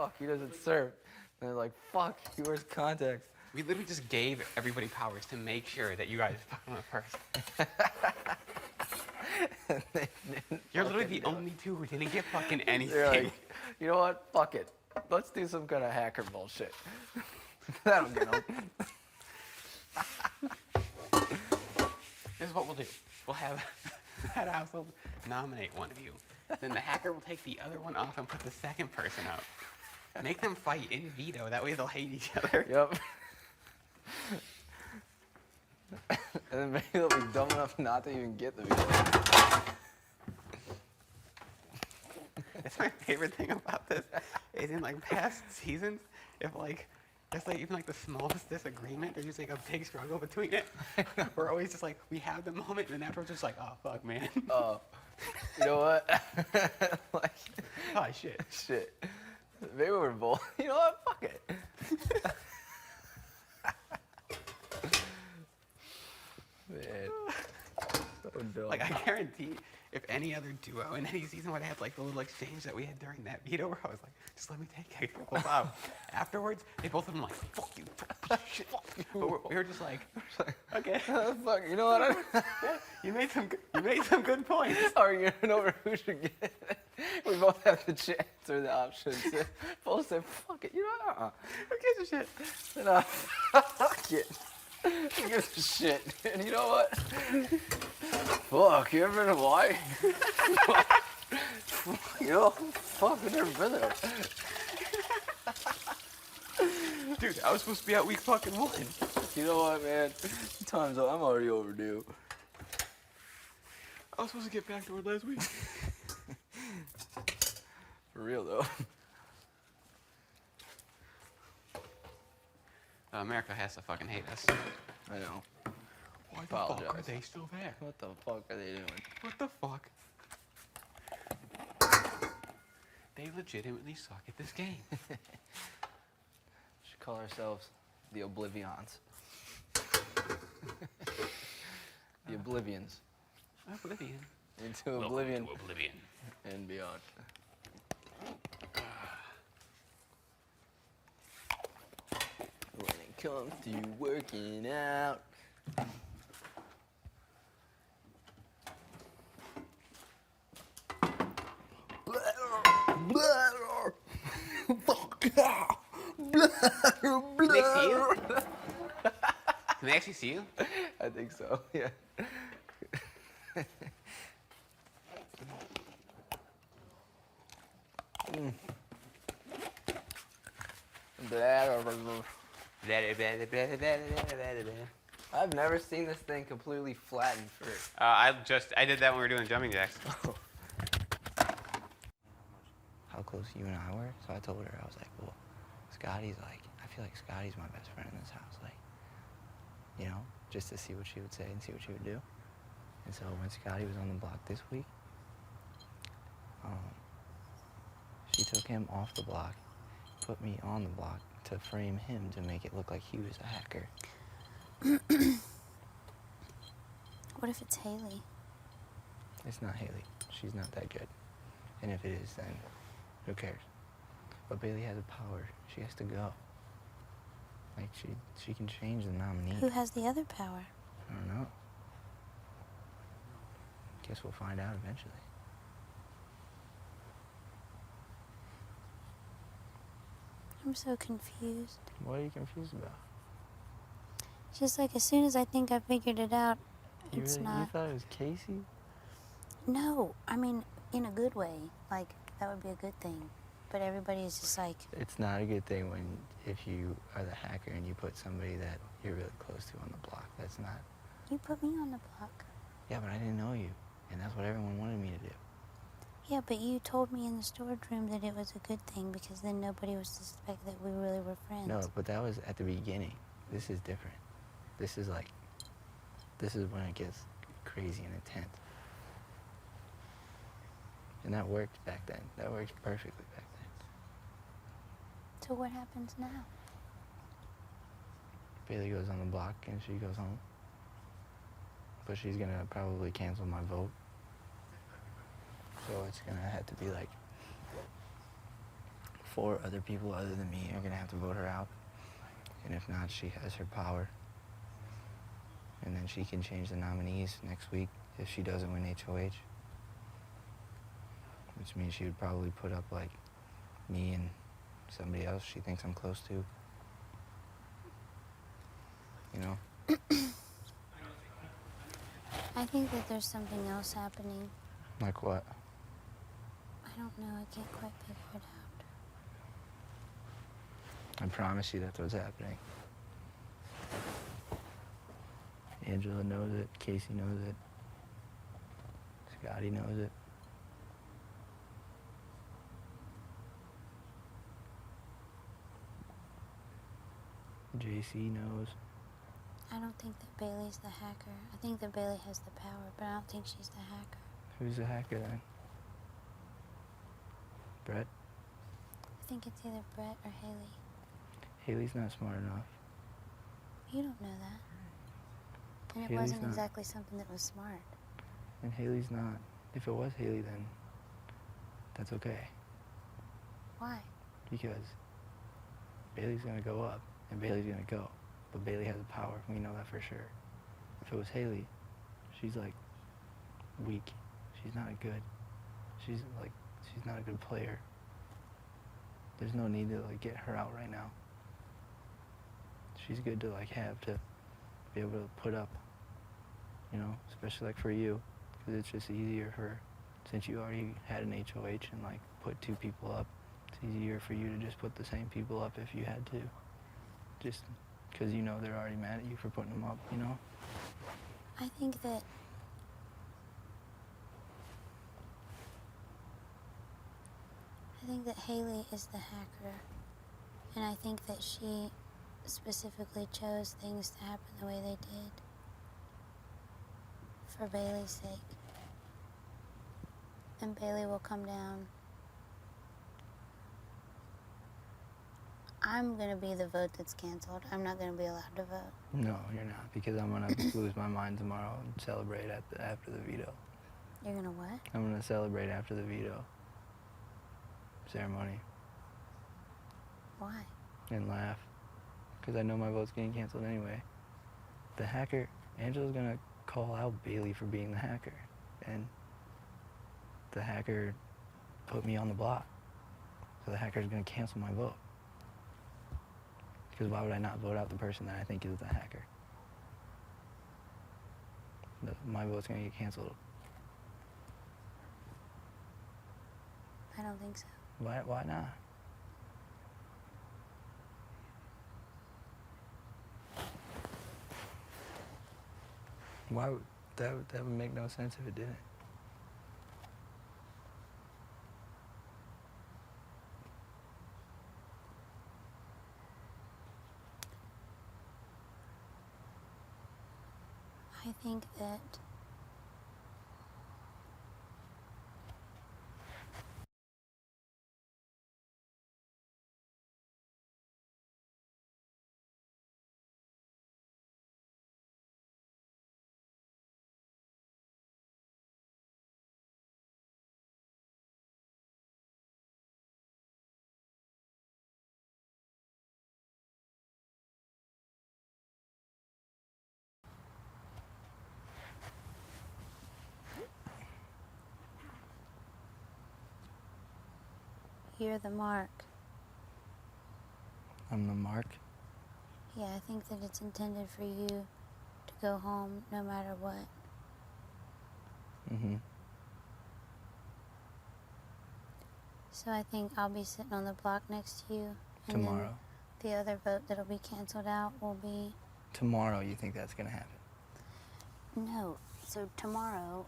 fuck, he doesn't surf. And they're like, fuck, he wears contacts. We literally just gave everybody powers to make sure that you guys fucking went first. And they didn't You're literally fucking the do it. only two who didn't get fucking They're anything. like, you know what? Fuck it. Let's do some kind of hacker bullshit. That'll get them. This is what we'll do. We'll have that household nominate one of you. Then the hacker will take the other one off and put the second person up. Make them fight in veto. That way they'll hate each other. Yep. And then maybe they'll be dumb enough not to even get the video. That's my favorite thing about this. Is in like past seasons, if like there's like even like the smallest disagreement, there's just like a big struggle between it. We're always just like we have the moment, and then afterwards just like, oh fuck, man. You know what? Like, Oh shit. shit. Maybe we're both. You know what? Fuck it. Man. So dumb. Like I guarantee, if any other duo in any season would have had like the little exchange that we had during that veto, where I was like, just let me take it. Afterwards, they both of them like, fuck you, fuck shit, fuck you. But we were just like, okay, Fuck, you know what? yeah, you made some good points. Arguing over who should get it. We both have the chance or the option to both say, fuck it. You know what? Who gives a shit? And, fuck it. Who gives a shit? And you know what? Fuck, you ever been to Hawaii? You know, fuck, I've never been there. Dude, I was supposed to be out week fucking 1. You know what, man? Time's up. I'm already overdue. I was supposed to get back to it last week. For real, though. America has to fucking hate us. I know. Why the fuck are Apologize. they still there? What the fuck are they doing? What the fuck? They legitimately suck at this game. Should call ourselves the Oblivions. The Oblivions. Oblivion. Into oblivion Welcome to Oblivion. and beyond. When it comes to working out. Fuck yeah. Can they see you? Can they actually see you? I think so, yeah. I've never seen this thing completely flattened for. I did that when we were doing jumping jacks. How close you and I were, so I told her, I was like, well, Scotty's like, I feel like Scotty's my best friend in this house, like, you know, just to see what she would say and see what she would do. And so when Scotty was on the block this week, she took him off the block, put me on the block to frame him to make it look like he was a hacker. What if it's Haley? It's not Haley. She's not that good. And if it is, then who cares? But Bailey has a power. She has to go. Like, she can change the nominee. Who has the other power? I don't know. Guess we'll find out eventually. I'm so confused. What are you confused about? Just like as soon as I think I figured it out, You it's You not. thought it was Casey? No, I mean, in a good way. Like, that would be a good thing. But everybody is just like, It's not a good thing when, if you are the hacker and you put somebody that you're really close to on the block. That's not. you put me on the block. Yeah, but I didn't know you. And that's what everyone wanted me to do. Yeah, but you told me in the storage room that it was a good thing because then nobody would suspect that we really were friends. No, but that was at the beginning. This is different. This is like, this is when it gets crazy and intense. And that worked back then. That worked perfectly back then. So what happens now? Bailey goes on the block and she goes home. But she's gonna probably cancel my vote. So it's gonna have to be like 4 other people other than me are gonna have to vote her out. And if not, she has her power. And then she can change the nominees next week if she doesn't win HOH. Which means she would probably put up like me and somebody else she thinks I'm close to. You know? I think that there's something else happening. Like what? I don't know. I can't quite figure it out. I promise you that's what's happening. Angela knows it. Casey knows it. Scotty knows it. JC knows. I don't think that Bailey's the hacker. I think that Bailey has the power, but I don't think she's the hacker. Who's the hacker then? Brett? I think it's either Brett or Haley. Haley's not smart enough. You don't know that. And it Haley's wasn't not. exactly something that was smart. And Haley's not. If it was Haley, then that's okay. Why? Because Bailey's gonna go up and Bailey's gonna go. But Bailey has the power. We know that for sure. If it was Haley, she's like weak. She's not good. She's not a good player. There's no need to like get her out right now. She's good to like have to be able to put up, you know, especially like for you, because it's just easier for, since you already had an HOH and like put 2 people up, it's easier for you to just put the same people up if you had to. Just because you know they're already mad at you for putting them up, you know? I think that Haley is the hacker. And I think that she specifically chose things to happen the way they did for Bailey's sake. And Bailey will come down. I'm gonna be the vote that's canceled. I'm not gonna be allowed to vote. No, you're not, because I'm gonna lose my mind tomorrow and celebrate after the veto. You're gonna what? I'm gonna celebrate after the veto ceremony Why? and laugh, because I know my vote's getting canceled anyway. The hacker, Angela's gonna call out Bailey for being the hacker, and the hacker put me on the block, so the hacker's gonna cancel my vote. Because why would I not vote out the person that I think is the hacker? My vote's gonna get canceled. I don't think so. Why not? Why would that would make no sense if it didn't. I think that you're the mark. I'm the mark. Yeah, I think that it's intended for you to go home no matter what. Mm-hmm. So I think I'll be sitting on the block next to you. And Tomorrow. then the other vote that'll be canceled out will be... Tomorrow you think that's gonna happen? No. So tomorrow,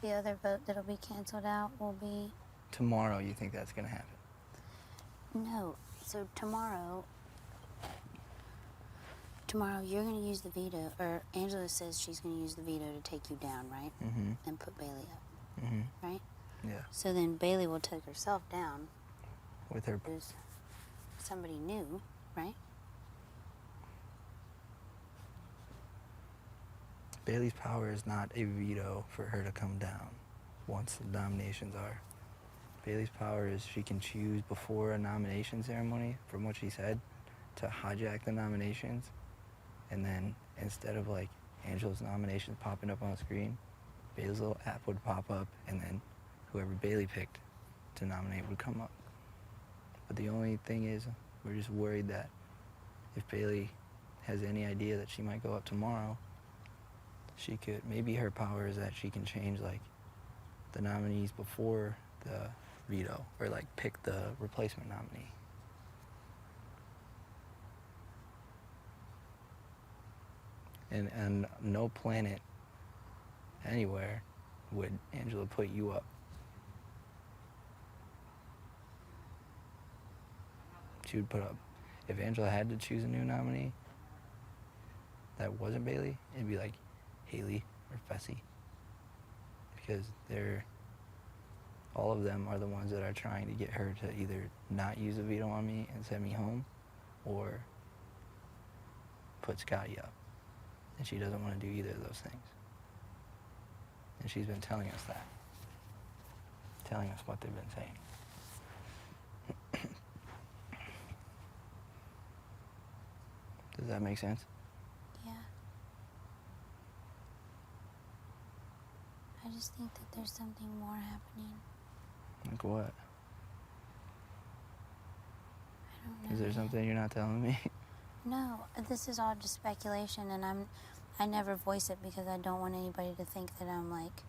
the other vote that'll be canceled out will be... Tomorrow you think that's gonna happen? No. So tomorrow you're going to use the veto, or Angela says she's going to use the veto to take you down, right? Mm-hmm. And put Bailey up, Mm-hmm. right? Yeah. So then Bailey will take herself down. With her. Who's somebody new, right? Bailey's power is not a veto for her to come down once the nominations are Bailey's power is she can choose before a nomination ceremony, from what she said, to hijack the nominations. And then instead of like Angela's nominations popping up on the screen, Bailey's little app would pop up, and then whoever Bailey picked to nominate would come up. But the only thing is, we're just worried that if Bailey has any idea that she might go up tomorrow, she could, maybe her power is that she can change like the nominees before the veto, or like pick the replacement nominee. And no planet anywhere would Angela put you up. She would put up, if Angela had to choose a new nominee that wasn't Bailey, it'd be like Haley or Fessy. Because all of them are the ones that are trying to get her to either not use a veto on me and send me home, or put Scotty up. And she doesn't want to do either of those things. And she's been telling us that. Telling us what they've been saying. Does that make sense? Yeah. I just think that there's something more happening. Like what? I don't know. Is there yet. something you're not telling me? No, this is all just speculation, and I never voice it because I don't want anybody to think that I'm like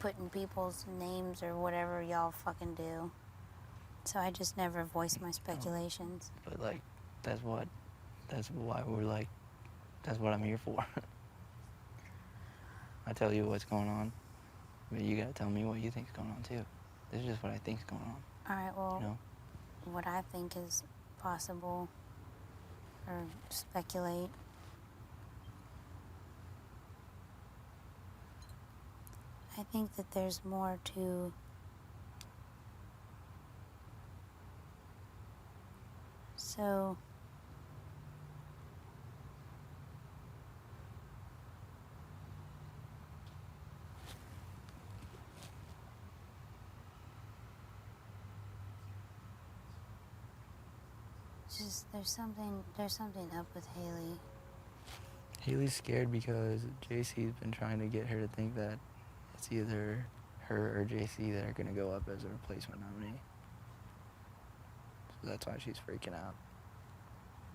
putting people's names or whatever y'all fucking do. So I just never voice my speculations. But like, that's why we're like, that's what I'm here for. I tell you what's going on, but you gotta tell me what you think's going on too. This is just what I think's going on. All right, well, You know? what I think is possible, or speculate. I think that there's more to so just there's something up with Haley. Haley's scared because JC's been trying to get her to think that it's either her or JC that are gonna go up as a replacement nominee. So that's why she's freaking out.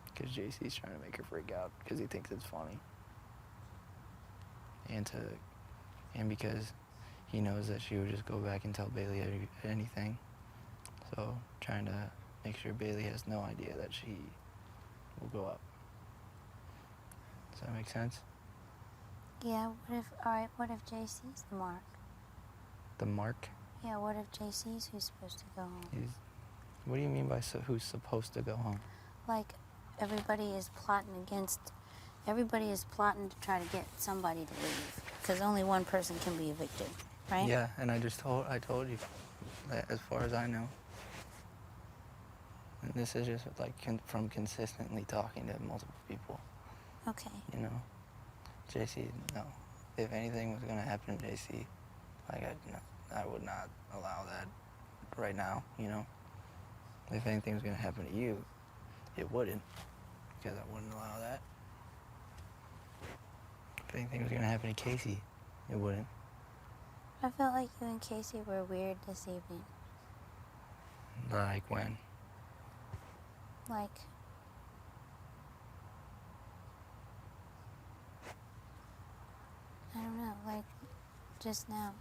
Because JC's trying to make her freak out because he thinks it's funny. And because he knows that she would just go back and tell Bailey anything. So trying to make sure Bailey has no idea that she will go up. Does that make sense? Yeah, what if JC's the mark? The mark? Yeah, what if JC's who's supposed to go home? What do you mean by who's supposed to go home? Like, everybody is plotting to try to get somebody to leave. Because only one person can be evicted, right? Yeah, and I told you that as far as I know. And this is just like from consistently talking to multiple people. Okay. You know, JC, no. If anything was gonna happen to JC, like I would not allow that right now. You know, if anything was gonna happen to you, it wouldn't, because I wouldn't allow that. If anything was gonna happen to Casey, it wouldn't. I felt like you and Casey were weird this evening. Like when? Like, I don't know, like just now.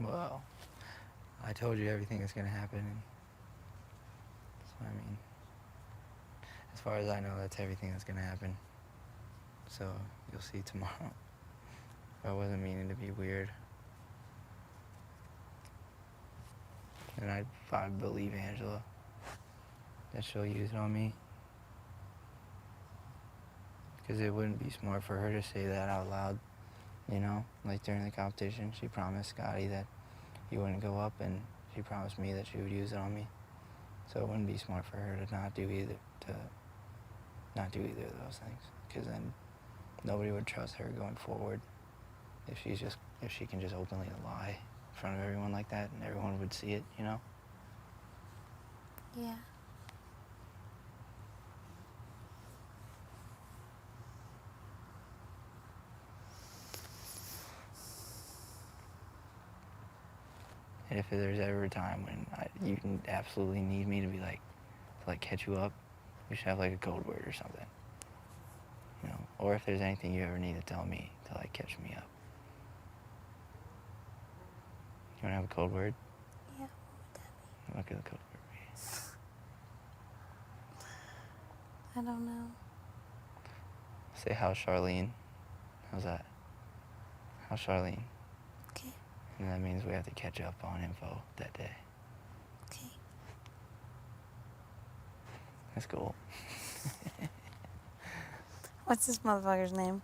Well, I told you everything that's gonna happen, and so I mean, as far as I know, that's everything that's gonna happen. So you'll see tomorrow. I wasn't meaning to be weird, and I believe Angela that she'll use it on me, because it wouldn't be smart for her to say that out loud. You know, like during the competition, she promised Scotty that he wouldn't go up, and she promised me that she would use it on me. So it wouldn't be smart for her to not do either of those things, because then nobody would trust her going forward if she can just openly lie in front of everyone like that, and everyone would see it, you know? Yeah. And if there's ever a time when you can absolutely need me to be like, to like catch you up, we should have like a code word or something. You know, or if there's anything you ever need to tell me to like catch me up. You wanna have a code word? Yeah, what would that What could the code word be? be? I don't know. Say how's Charlene. How's that? How's Charlene? Okay. And that means we have to catch up on info that day. Okay. That's cool. What's this motherfucker's name?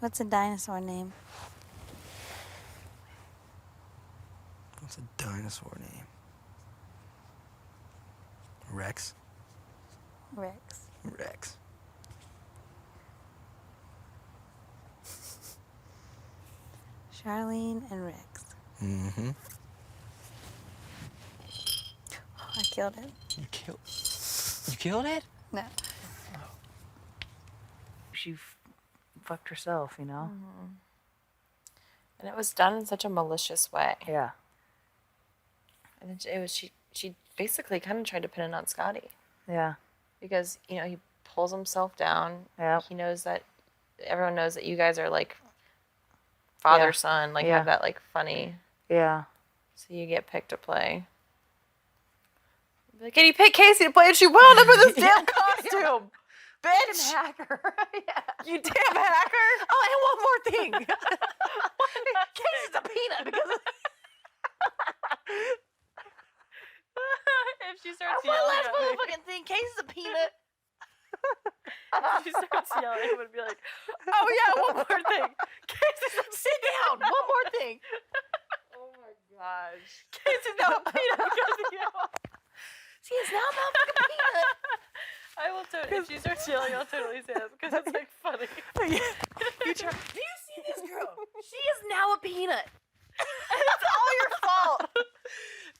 What's a dinosaur name? What's a dinosaur name? Rex? Rex. Rex. Charlene and Rex. Mm-hmm. Oh, I killed it. You killed it? No. She fucked herself, you know? And it was done in such a malicious way. Yeah. And it was she basically kind of tried to pin it on Scotty Yeah. because he pulls himself down. Yeah. He knows that everyone knows that you guys are like father Yeah. son, like Yeah. have that like funny. Yeah. So you get picked to play. Be like, can you pick Casey to play? And she wound up in this damn costume. Bitch! Hacker. Yeah. You damn hacker! Oh, and one more thing. Casey's a peanut because If she starts one yelling last at me, motherfucking thing. Casey's a peanut. if she starts yelling, I'm gonna be like, oh yeah, one more thing. Casey's a Sit down. One more thing. Oh my gosh. Casey's now a peanut because of you. She is now a motherfucking peanut. I will totally, if she starts yelling, I'll totally say that because it's like funny. Do you see this girl? She is now a peanut. It's all your fault.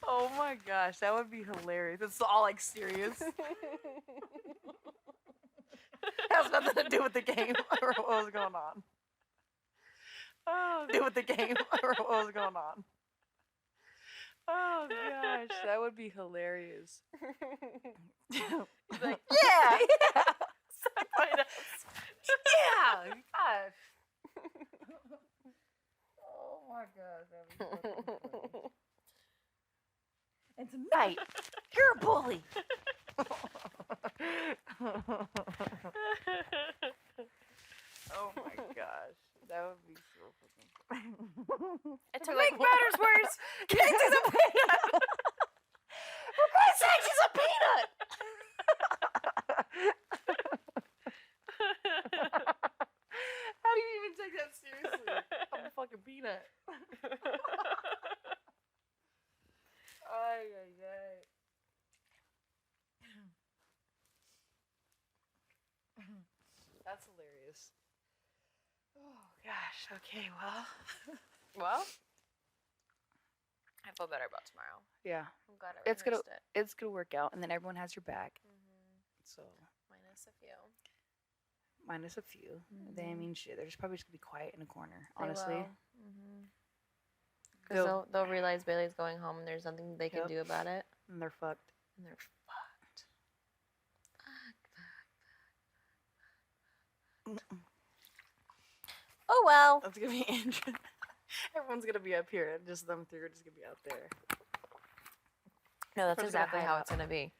Oh my gosh, that would be hilarious. It's all like serious. Has nothing to do with the game or what was going on. Oh, Do with the game or what was going on. Oh gosh, that would be hilarious. he's like, Yeah, suck my nuts. yeah, gosh. Oh my gosh, that would be fucking funny. And tonight, you're a bully. Oh my gosh, that would be so fucking funny. And To make matters worse, Casey's a peanut. For Christ's sake, she's a peanut. How do you even take that seriously? I'm a fucking peanut. Ay, ay, ay. That's hilarious. Oh gosh. Okay. Well. Well, I feel better about tomorrow. Yeah. I'm glad I It's gonna- rehearsed it. It's gonna work out, and then everyone has your back. So Minus a few. minus a few. They ain't mean shit. They're just probably just gonna be quiet in a corner. They Honestly. will. Because They'll- they'll realize Bailey's going home and there's nothing they can Yep. do about it. And they're fucked. And they're fucked. Oh well. That's gonna be Andrew. Everyone's gonna be up here, and just them three are just gonna be out there. No, that's We're just gonna exactly hide how out. it's gonna be.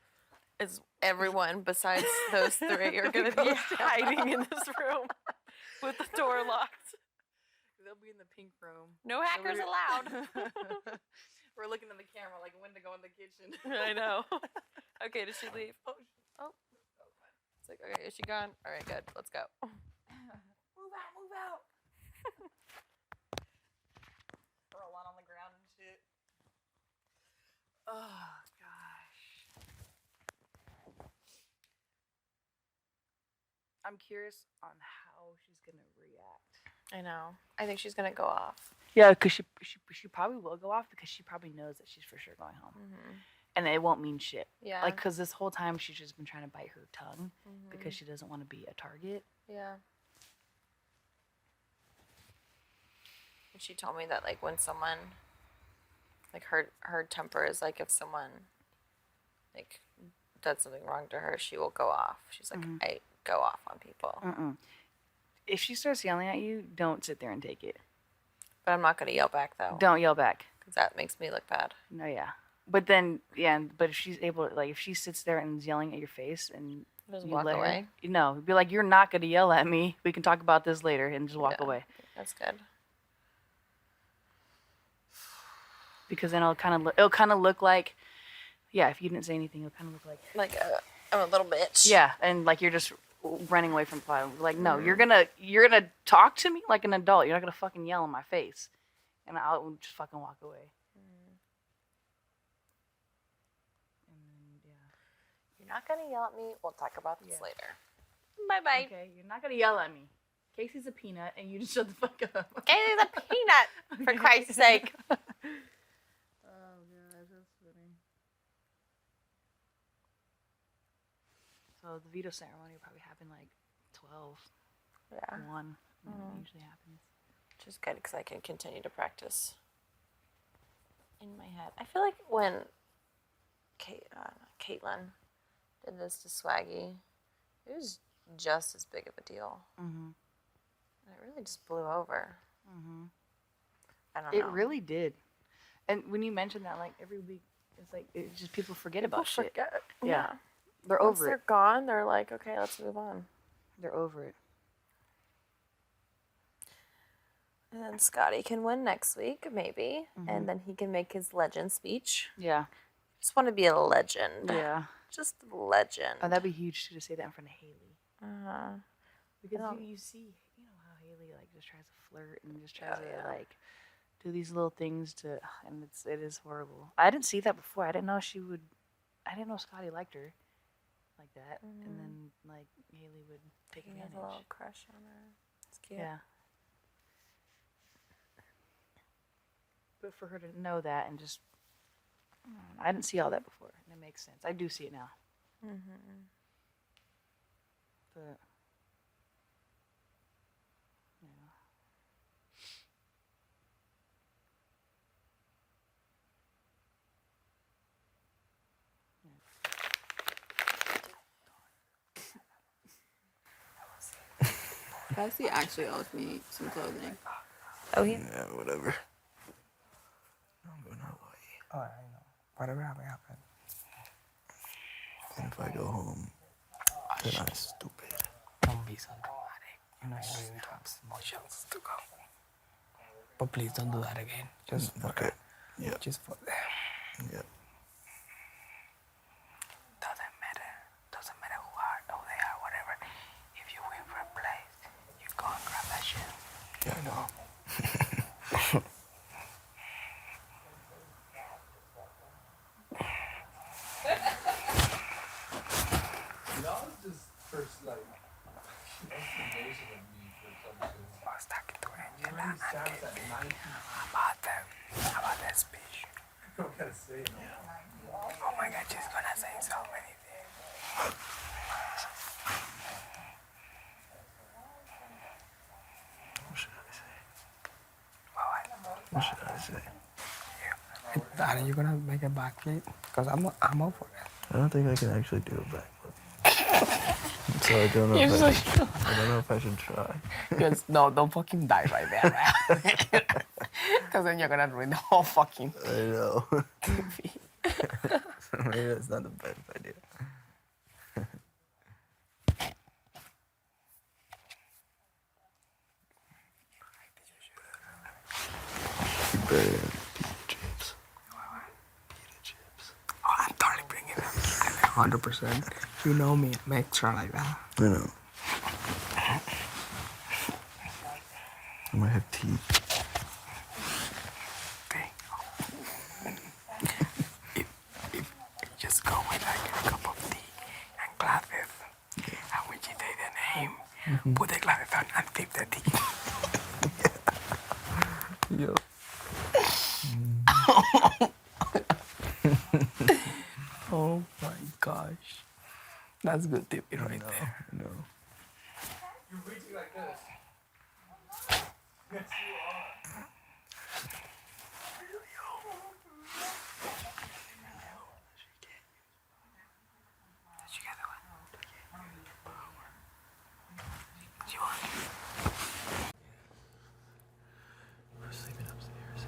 Is everyone besides those three are gonna be hiding in this room with the door locked. They'll be in the pink room. No hackers allowed. We're looking at the camera like when to go in the kitchen. I know. Okay, did she leave? Oh. It's like, okay, is she gone? All right, good. Let's go. Move out, move out. Roll on the ground and shit. I'm curious on how she's gonna react. I know. I think she's gonna go off. Yeah, because she probably will go off because she probably knows that she's for sure going home, and it won't mean shit. Yeah. Like, because this whole time she's just been trying to bite her tongue because she doesn't want to be a target. Yeah. And she told me that like when someone, like her temper is like if someone, like, does something wrong to her, she will go off. She's like, I go off on people. If she starts yelling at you, don't sit there and take it. But I'm not gonna yell back though. Don't yell back. Because that makes me look bad. No, yeah. But then, yeah, but if she's able, like, if she sits there and is yelling at your face and Just you walk let her- away. no, be like, you're not gonna yell at me. We can talk about this later, and just walk Yeah. away. That's good. Because then it'll kind of look like, yeah, if you didn't say anything, it'll kind of look like, I'm a little bitch. yeah, and like you're just running away from the problem. Like, no, you're gonna talk to me like an adult. You're not gonna fucking yell in my face, and I'll just fucking walk away. And then, yeah. You're not gonna yell at me. We'll talk about this Yeah. later. Bye bye. Okay, you're not gonna yell at me. Casey's a peanut, and you just shut the fuck up. Kaylee's a peanut, for Christ's sake. Oh gosh, that's funny. So the veto ceremony will probably happen like 12, Yeah. 1. When it usually happens. Which is good because I can continue to practice in my head. I feel like when Caitlin did this to Swaggy, it was just as big of a deal. And it really just blew over. I don't know. It really did. And when you mention that, like, every week, it's like, it's just people forget about shit. Forget. Yeah. They're Once over they're it. gone, they're like, okay, let's move on. They're over it. And then Scotty can win next week, maybe. And then he can make his legend speech. Yeah. Just want to be a legend. Yeah. Just a legend. Oh, that'd be huge too, to say that in front of Haley. Uh-huh. Because No. you see, you know how Haley like just tries to flirt and just tries Oh, to yeah. like do these little things to, and it is horrible. I didn't see that before. I didn't know she would. I didn't know Scotty liked her like that, and then like Haley would take He has advantage. a little crush on her. It's cute. Yeah. But for her to know that and just, I didn't see all that before, and it makes sense. I do see it now. But yeah. Cassie actually owes me some clothing. Oh, he Yeah, whatever. I'm going to Hawaii. Oh, I know. Whatever happened, happened. And if I go home, then I'm stupid. Don't be so dramatic. You know, you really have emotions to go. But please don't do that again. Just for Okay. Yeah. Just for them. Yeah. Doesn't matter. Doesn't matter who they are, whatever. If you win for a place, you go and grab that shit. Yeah, I know. That was just first, like, explanation of me for something. I was talking to Angela How many stabs at 90? about that speech. I don't gotta say no. Oh my God, she's gonna say so many things. What should I say? What? What should I say? Are you gonna make a backflip? Because I'm up for it. I don't think I can actually do a backflip. So I don't know if I don't know if I should try. Because no, don't fucking die right there, man. Because then you're gonna ruin the whole fucking I know. movie. Maybe that's not the best idea. You better than pita chips. Pita chips. Oh, I'm totally bringing it up. 100%. You know me, make sure like that. I know. I might have teeth. Okay. If just go with like a cup of tea and glasses, and when you say the name, Puteklah found unfit that teeth. Yo. Oh my gosh. That's good tipping right there. No. You're reaching like this. Yes, you are. We're sleeping upstairs.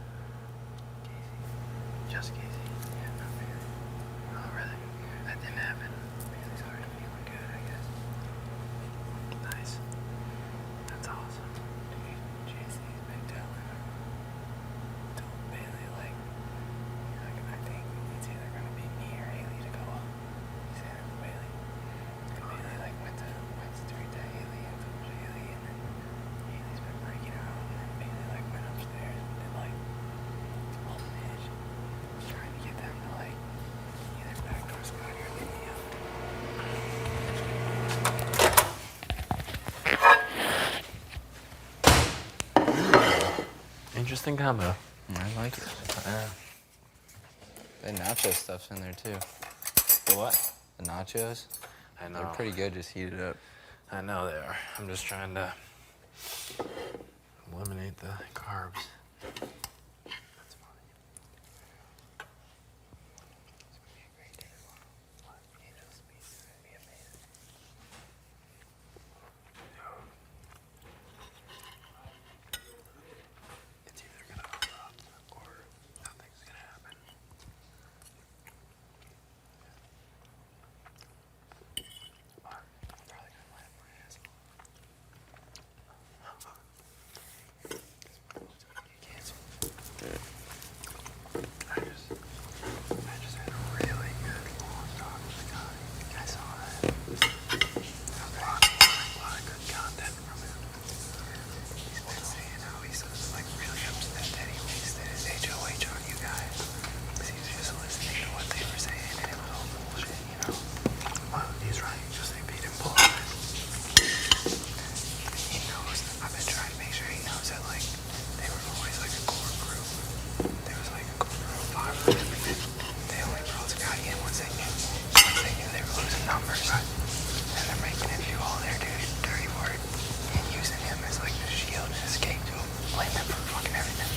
Casey. Just Casey. Yeah, not Bailey. Oh, really? That didn't happen. Bailey's already feeling good, I guess. Nice. That's awesome. Dude, JC's been told Bailey, like, I think it's either going to be me or Haley to go up. He said it to Bailey. And Bailey, like, went straight to Haley and told Haley, and then Haley's been freaking out, and then Bailey, like, went upstairs and did, like, all the pitch, trying to get them to, like, either backdoor Scotty or get me up. Interesting combo. I like it. The nacho stuff's in there too. The what? The nachos. I know. They're pretty good, just heat it up. I know they are. I'm just trying to eliminate the carbs. That's funny. It's gonna be a great day tomorrow. Angel's speech is gonna be amazing. It's either gonna erupt or nothing's gonna happen. But I'm probably gonna laugh my ass off. It's gonna get canceled. I just had a really good long talk with the guy. I saw that. A lot of good content from him. He's been saying how he's like really upset that he wasted his HOH on you guys. Because he's just listening to what they were saying and it was all bullshit, you know? Well, he's right, because they beat him bullshit. He knows, I've been trying to make sure he knows that like, they were always like a core group. There was like a core group of 5 of them, and then they only brought Scotty in once they knew they were losing numbers, right? And they're making him do all their dirty work and using him as like the shield and escape to blame him for fucking everything.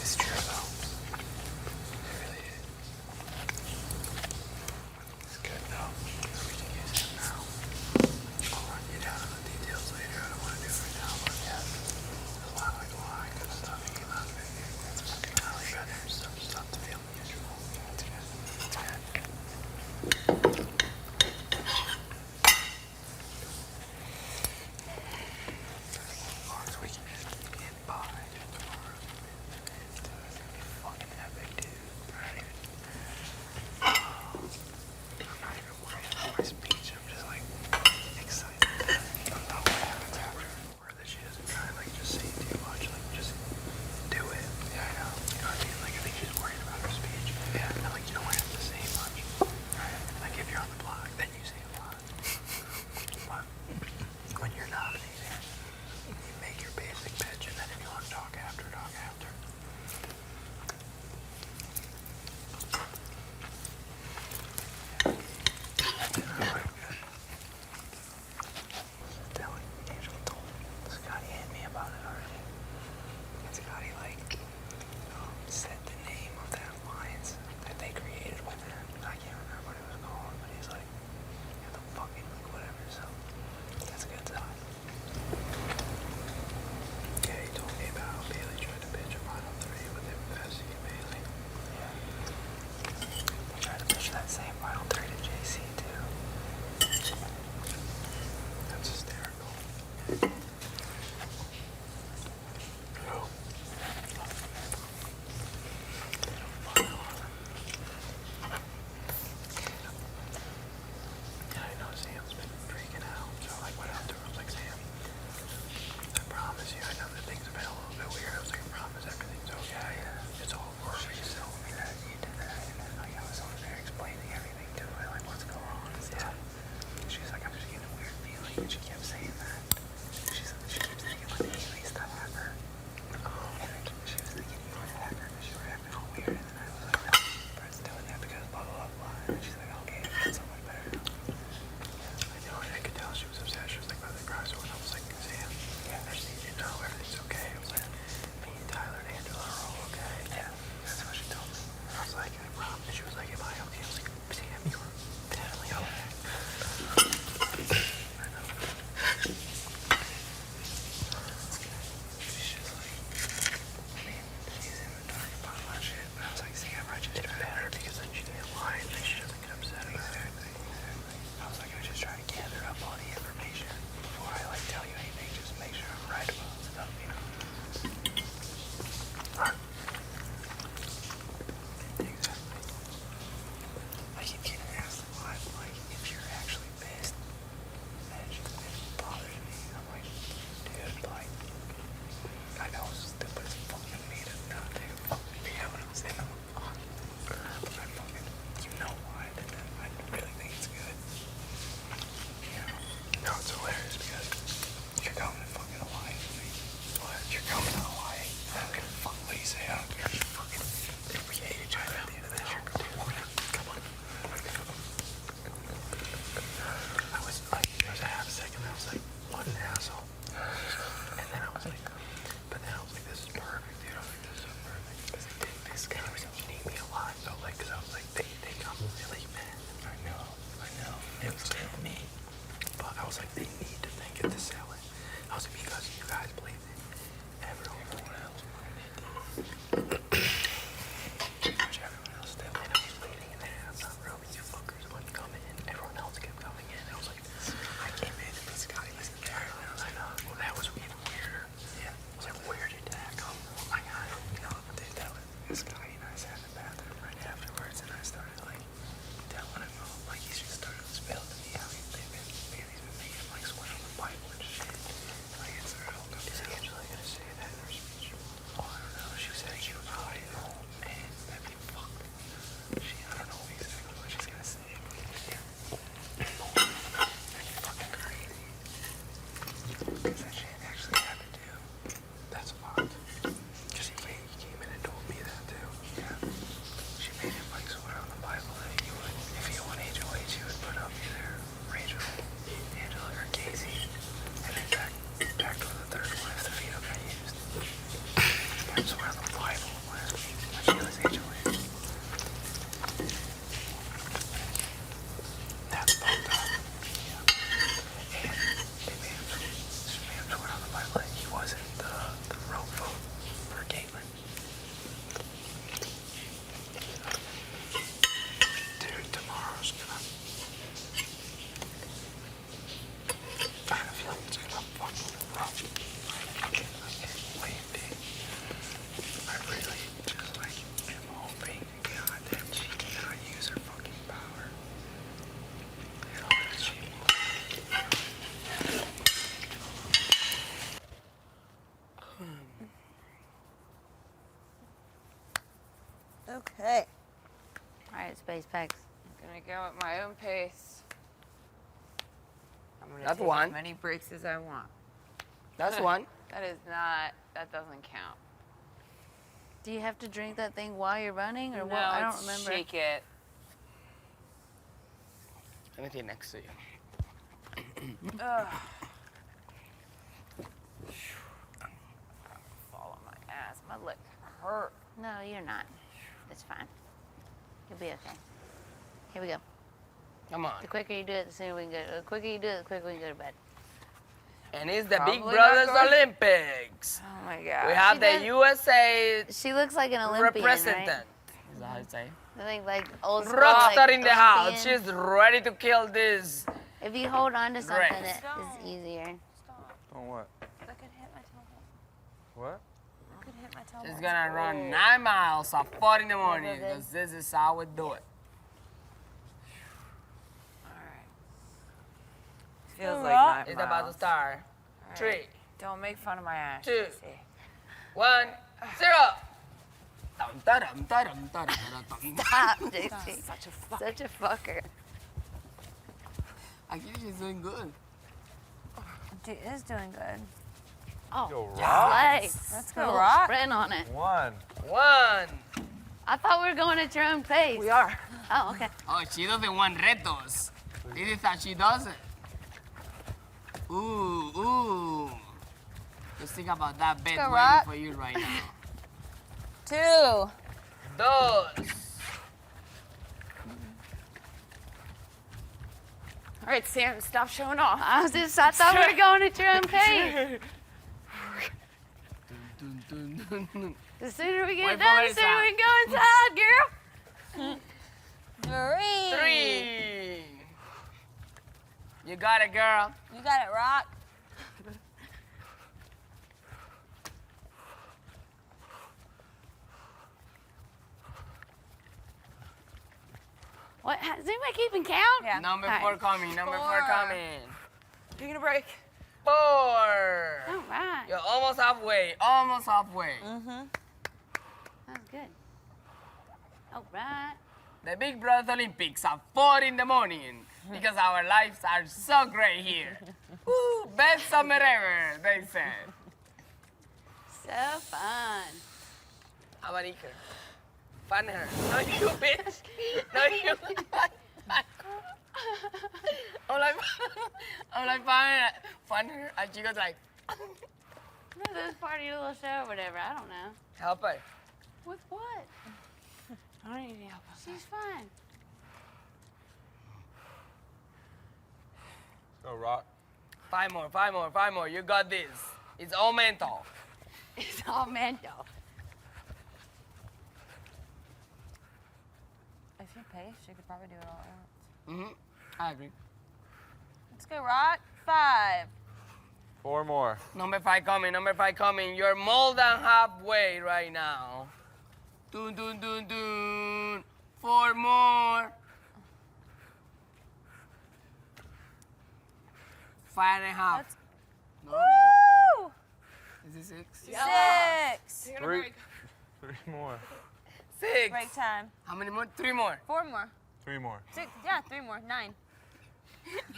It's true though. It really is. It's good though. We can use him now. I'll run you down on the details later. I don't want to do it right now, but yeah. There's a lot of good stuff that came out of it. That's fucking really good. There's some stuff to feel usual. That's good. That's good. right, Space Pex. I'm gonna go at my own pace. I'm gonna That's take one. as many breaks as I want. That's one. That is not. That doesn't count. Do you have to drink that thing while you're running, or No, what? I don't it's remember. Shake it. Let me take next to you. Ugh. Fall on my ass. My leg hurt. No, you're not. It's fine. You'll be okay. Here we go. Come on. The quicker you do it, the sooner we can go. The quicker you do it, the quicker we can go to bed. And it's the Probably Big not Brothers going- Olympics. Oh my god. We have She the does- USA She looks like an Olympian, representant. right? Is that how you say? I think like old school, Rockstar like, in the house. Olympian. She's ready to kill this. If you hold on to something, Great. it is Stop. easier. Stop. On what? That could hit my tailbone. What? That could hit my tailbone. She's gonna run 9 miles at 4 in the morning Okay. because this is how we do it. Alright. Feels like Alright. 9 It's about to miles. start. Alright. 3, Don't make fun of my ass. 2, Jesse. 1, 0. Dum, da-dum, da-dum, da-dum, da-dum. Stop, JC. Such a fuck. Such a fucker. I think she's doing good. She is doing good. Oh, Yo, just Rock. like Let's go, little Rock. sprint on it. 1. 1. I thought we were going at your own pace. We are. Oh, okay. Oh, she doesn't want retos. This is how she does it. Ooh. Just think about that bed go, waiting Rock. for you right now. 2. Dos. Alright, Sam, stop showing off. I thought we were going at your own pace. Dun, dun, dun, dun. The sooner we Wait get it for done, it the to sooner we can go inside, girl. 3. 3. You got it, girl. You got it, Rock. What? Is anybody keeping count? Yeah. Number All 4 right. coming. Number 4 4. coming. Taking a break. 4. All right. You're almost halfway. Almost halfway. Mm-hmm. That's good. All right. The Big Brothers Olympics at 4 in the morning because our lives are so great here. Woo, best summer ever, they said. So fun. How about Iker? Fun her. No, you bitch. No, you. I'm like, fun her. And she goes like, No, this party, a little show, or whatever. I don't know. help her. With what? I don't need any help. She's fine. Go, Rock. 5 more, 5 more, 5 more. You got this. It's all mental. It's all mental. If you pace, she could probably do it all at once. I agree. Let's go, Rock. 5. 4 more. Number 5 coming, number 5 coming. You're more than halfway right now. Dun, dun, dun, dun. 4 more. 5.5. No? Woo! Is it 6? 6. 3 more. 6. Break time. How many more? 3 more. 4 more. 3 more. 6. Yeah, 3 more. 9.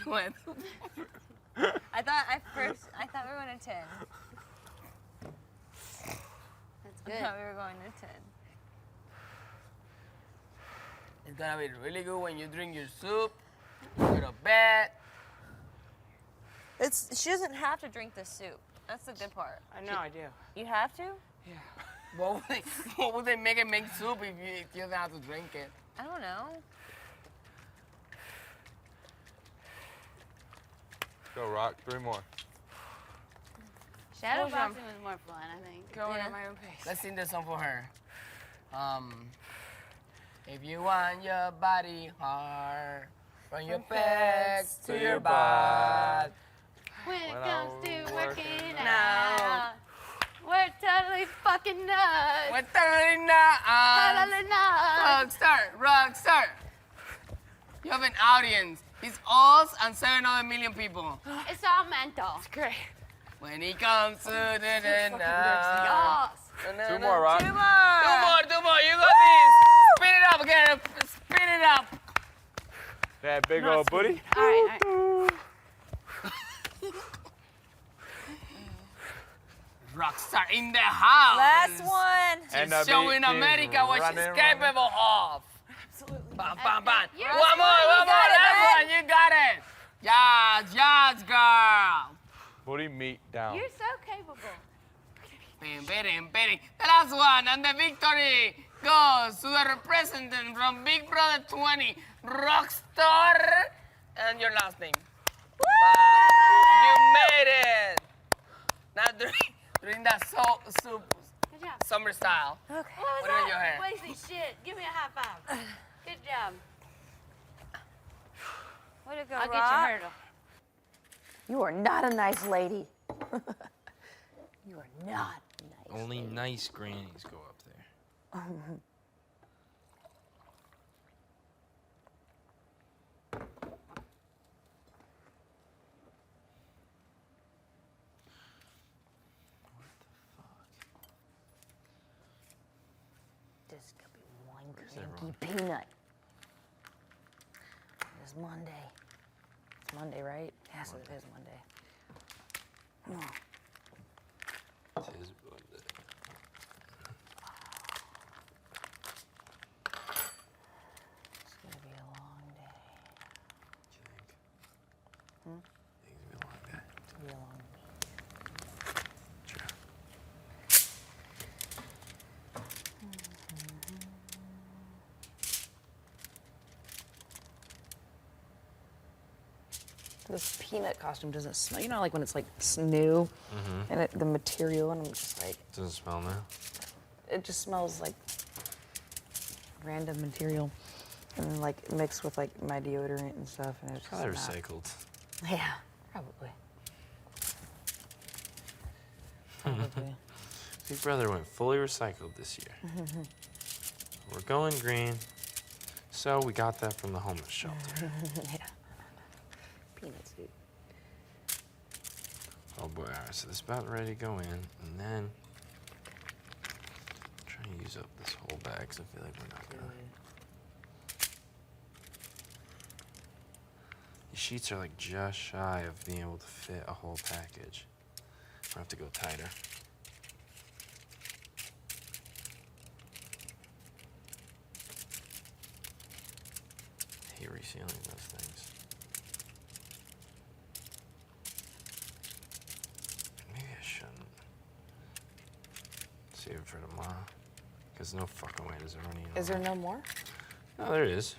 What? I thought we were going to 10. That's I good. thought we were going to 10. It's gonna be really good when you drink your soup, you go to bed. She doesn't have to drink the soup. That's the good part. I know, I do. You have to? What would they make it make soup if you don't have to drink it? I don't know. Go, Rock. 3 more. Shadow Close 'em. boxing was more fun, I think. Going Yeah. at my own pace. Let's sing this song for her. If you want your body hard, from your pecs to your butt. When it When comes I'm to working working out. out, we're totally fucking nuts. We're turning up. Totally nuts. Rockstar. You have an audience. It's us and 7 other million people. It's all mental. Great. When it comes to the Yes. 2 more, Rock. 2 more. 2 more. You got this. Spin it up again. Spin up. That big old booty. All right. Rockstar in the house. Last one. And She's the showing beat is America what she's running, capable of. Absolutely. Bam, bam, bam. You're One more, smart, you got it, last bud. one. You got it. Yes, yes, girl. Booty meat down. You're so capable. Bam, bam, bam. The last one, and the victory goes to the representative from Big Brother 20, Rockstar, and your last name. You made it. Now during that soup Good job. summer style. Okay. Put it in your hair. Wasting shit. Give me a high five. Good job. Way to go, I'll get Rock. your hurdle. You are not a nice lady. You are not nice. Only nice grannies go up there. This could be one everyone? cranky peanut. It's Monday. It's Monday, right? Yes, it is Monday. Oh. It is Monday. It's gonna be a long day. Do you think? Think it's gonna be a long day. It's gonna be a long week. Sure. This peanut costume doesn't smell. You know, like when it's like new, and the material, and I'm just like, Doesn't smell now. it just smells like random material, and like mixed with like my deodorant and stuff, and it's Probably just not- recycled. Yeah, probably. Probably. Big Brother went fully recycled this year. We're going green. So we got that from the homeless shelter. Yeah. Peanuts, dude. Oh boy, alright, so this is about ready to go in, and then I'm trying to use up this whole bag because I feel like we're not gonna. These sheets are like just shy of being able to fit a whole package. I have to go tighter. I hate resealing those things. Maybe I shouldn't. Save it for tomorrow. Because no fucking way does it run Is there no more? No, there is.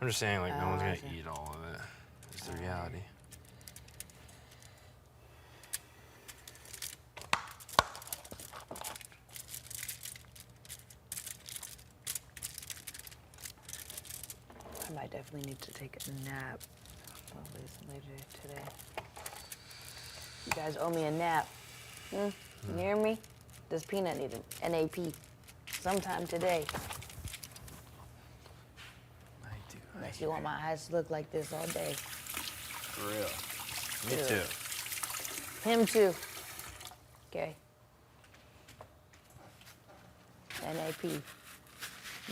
I'm just saying, like, no one's I gonna see. eat all of it. It's the reality. I might definitely need to take a nap. Probably later today. You guys owe me a nap. You hear me? This peanut need an NAP sometime today. I do. Unless you want my eyes to look like this all day. For real. Me Yeah. too. Him too. Okay. NAP.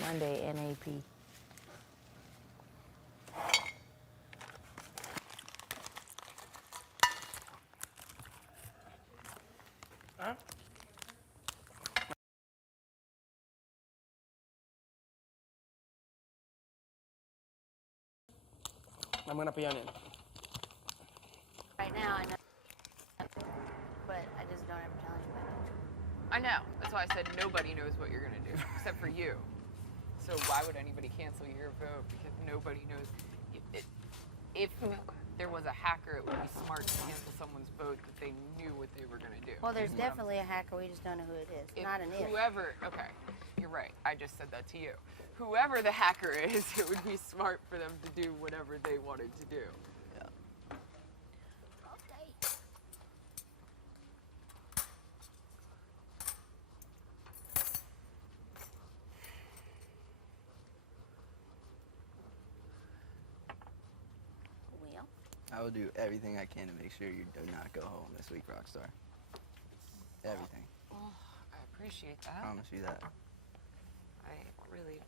Monday, NAP. I'm gonna pee on it. Right now, I know. But I just don't ever challenge you back. I know. That's why I said nobody knows what you're gonna do except for you. So why would anybody cancel your vote? Because nobody knows. If there was a hacker, it would be smart to cancel someone's vote that they knew what they were gonna do. Well, there's is what I'm definitely a hacker. We just don't know who it is. if Not an if. whoever, okay, you're right. I just said that to you. Whoever the hacker is, it would be smart for them to do whatever they wanted to do. Okay. Well, I will do everything I can to make sure you do not go home this week, Rockstar. Everything. Oh, I appreciate I that. promise you that. I really.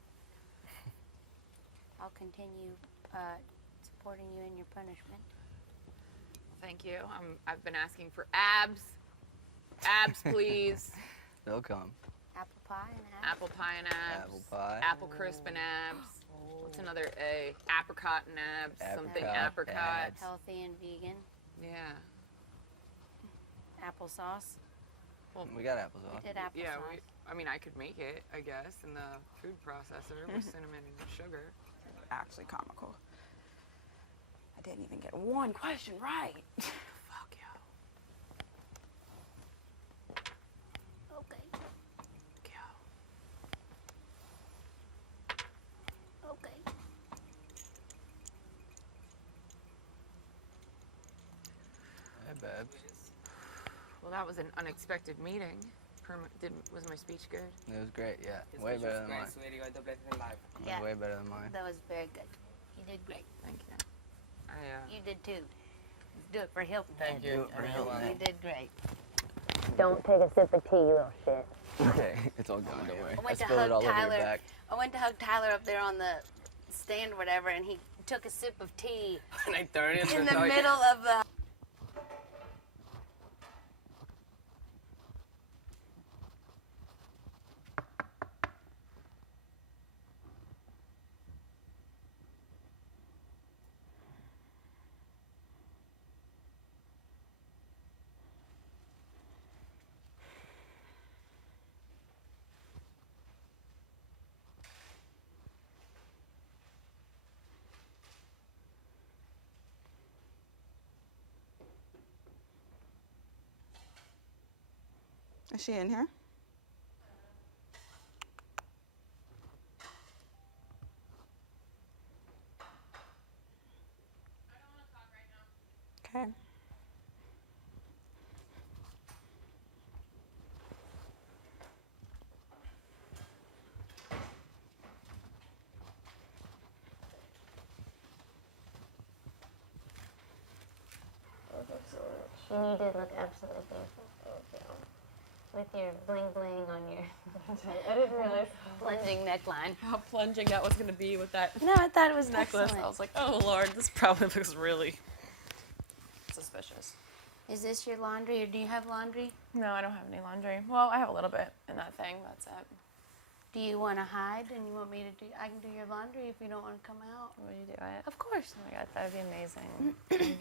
continue supporting you in your punishment. Thank you. I've been asking for abs. Abs, please. They'll come. Apple pie and abs. Apple pie and abs. Apple pie. Apple crisp and abs. What's another A? Apricot and abs. Something apricot. abs. Healthy and vegan. Yeah. Applesauce. Well, We got applesauce. We did applesauce. yeah, I mean, I could make it, I guess, in the food processor with cinnamon and sugar. Actually comical. I didn't even get one question right. Fuck you. Okay. Okay. Hey, babes. Well, that was an unexpected meeting. Was my speech good? It was great, yeah. Way better than mine. Yeah. Way better than mine. That was very good. You did great. Thank you. You did too. Do it for Hilton. Thank you for helping. You did great. Don't take a sip of tea, you little shit. Okay, it's all gone, don't worry. I I went to spilled it all hug over your Tyler. back. I went to hug Tyler up there on the stand or whatever, and he took a sip of tea And I turned it in the middle of the. Is she in here? Okay. You did look absolutely beautiful. With your bling bling on your. I didn't realize plunging neckline. how plunging that was going to be with that No, I thought it was necklace. excellent. I was like, oh Lord, this probably looks really suspicious. Is this your laundry, or do you have laundry? No, I don't have any laundry. Well, I have a little bit in that thing. That's it. Do you want to hide, and you want me to do? I can do your laundry if you don't want to come out. Would you do it? Of course. Oh my God, that would be amazing.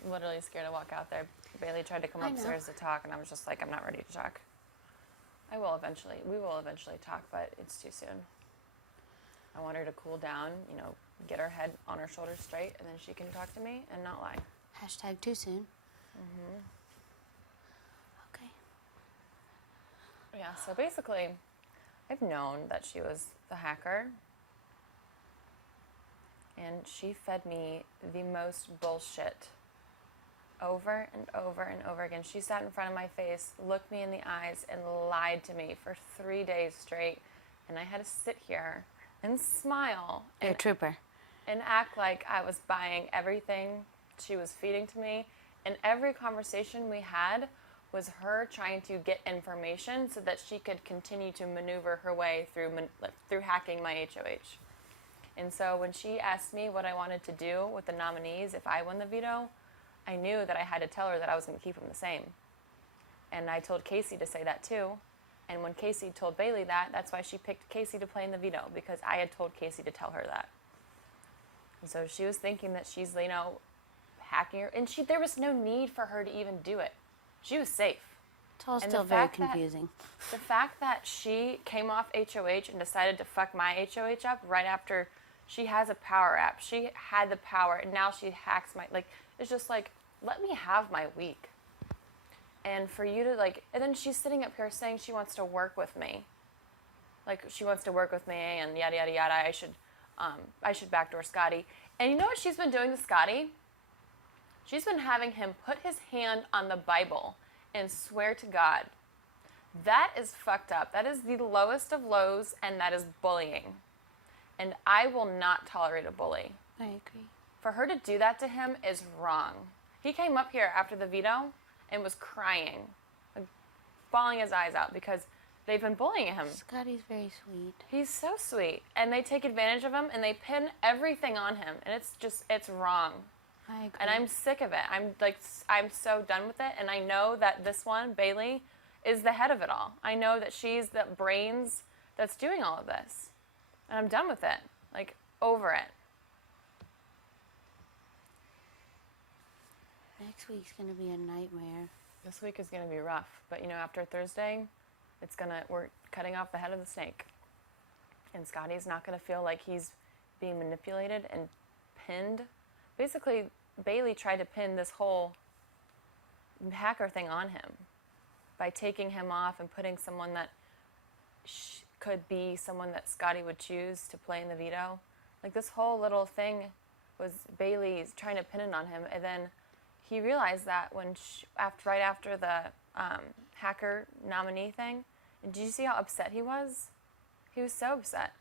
I'm literally scared to walk out there. Bailey tried to come I know. upstairs to talk, and I was just like, I'm not ready to talk. We will eventually talk, but it's too soon. I want her to cool down, get her head on her shoulders straight, and then she can talk to me and not lie. Hashtag too soon. Okay. Yeah, so basically, I've known that she was the hacker, and she fed me the most bullshit over and over and over again. She sat in front of my face, looked me in the eyes, and lied to me for 3 days straight. And I had to sit here and smile You're a trooper. and act like I was buying everything she was feeding to me. And every conversation we had was her trying to get information so that she could continue to maneuver her way through hacking my HOH. And so when she asked me what I wanted to do with the nominees if I won the veto, I knew that I had to tell her that I was going to keep them the same. And I told Casey to say that too. And when Casey told Bailey that, that's why she picked Casey to play in the veto, because I had told Casey to tell her that. And so she was thinking that she's, hacking her. And there was no need for her to even do it. She was safe. It's all And still the very fact that- confusing. The fact that she came off HOH and decided to fuck my HOH up right after she has a power app. She had the power, and now she hacks my, it's just let me have my week. And for you to and then she's sitting up here saying she wants to work with me. She wants to work with me and yada, yada, yada. I should backdoor Scotty. And you know what she's been doing to Scotty? She's been having him put his hand on the Bible and swear to God. That is fucked up. That is the lowest of lows, and that is bullying. And I will not tolerate a bully. I agree. For her to do that to him is wrong. He came up here after the veto and was crying, bawling his eyes out, because they've been bullying him. Scotty's very sweet. He's so sweet. And they take advantage of him and they pin everything on him. And it's wrong. I agree. And I'm sick of it. I'm so done with it. And I know that this one, Bailey, is the head of it all. I know that she's the brains that's doing all of this. And I'm done with it. Like, over it. Next week's gonna be a nightmare. This week is going to be rough. But, after Thursday, we're cutting off the head of the snake. And Scotty's not going to feel like he's being manipulated and pinned. Basically, Bailey tried to pin this whole hacker thing on him by taking him off and putting someone that could be someone that Scotty would choose to play in the veto. Like, this whole little thing was Bailey's trying to pin it on him. And then he realized that when right after the hacker nominee thing. And did you see how upset he was? He was so upset.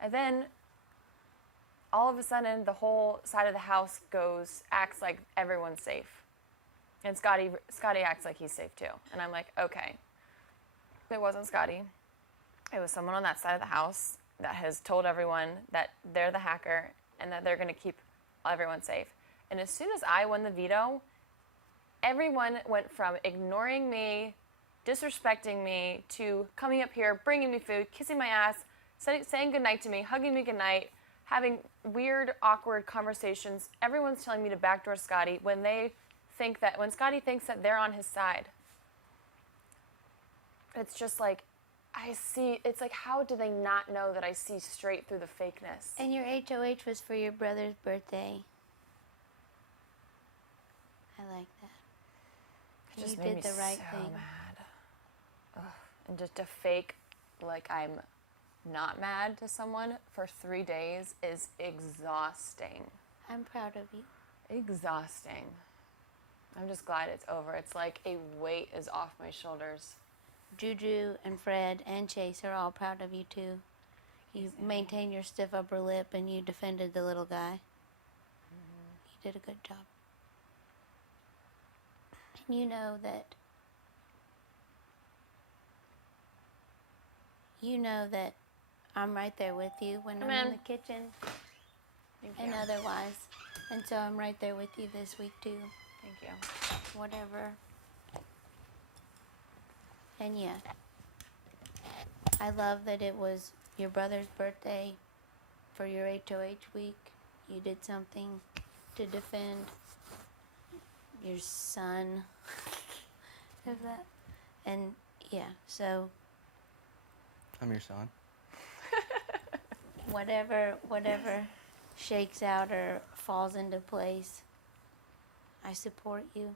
And then all of a sudden, the whole side of the house acts like everyone's safe. And Scotty acts like he's safe too. And I'm like, okay. It wasn't Scotty. It was someone on that side of the house that has told everyone that they're the hacker and that they're going to keep everyone safe. And as soon as I won the veto, everyone went from ignoring me, disrespecting me, to coming up here, bringing me food, kissing my ass, saying goodnight to me, hugging me goodnight, having weird, awkward conversations. Everyone's telling me to backdoor Scotty when Scotty thinks that they're on his side. It's just like, it's like, how do they not know that I see straight through the fakeness? And your HOH was for your brother's birthday. I like that. It just You made did me the right so thing. mad. Ugh. And just to fake like I'm not mad to someone for 3 days is exhausting. I'm proud of you. Exhausting. I'm just glad it's over. It's like a weight is off my shoulders. Juju and Fred and Chase are all proud of you too. You maintained your stiff upper lip and you defended the little guy. You did a good job. And you know that I'm right there with you when I'm in the kitchen and otherwise. And so I'm right there with you this week too. Thank you. Whatever. And yeah, I love that it was your brother's birthday for your HOH week. You did something to defend your son. Is that? And yeah, so I'm your son. whatever shakes out or falls into place, I support you.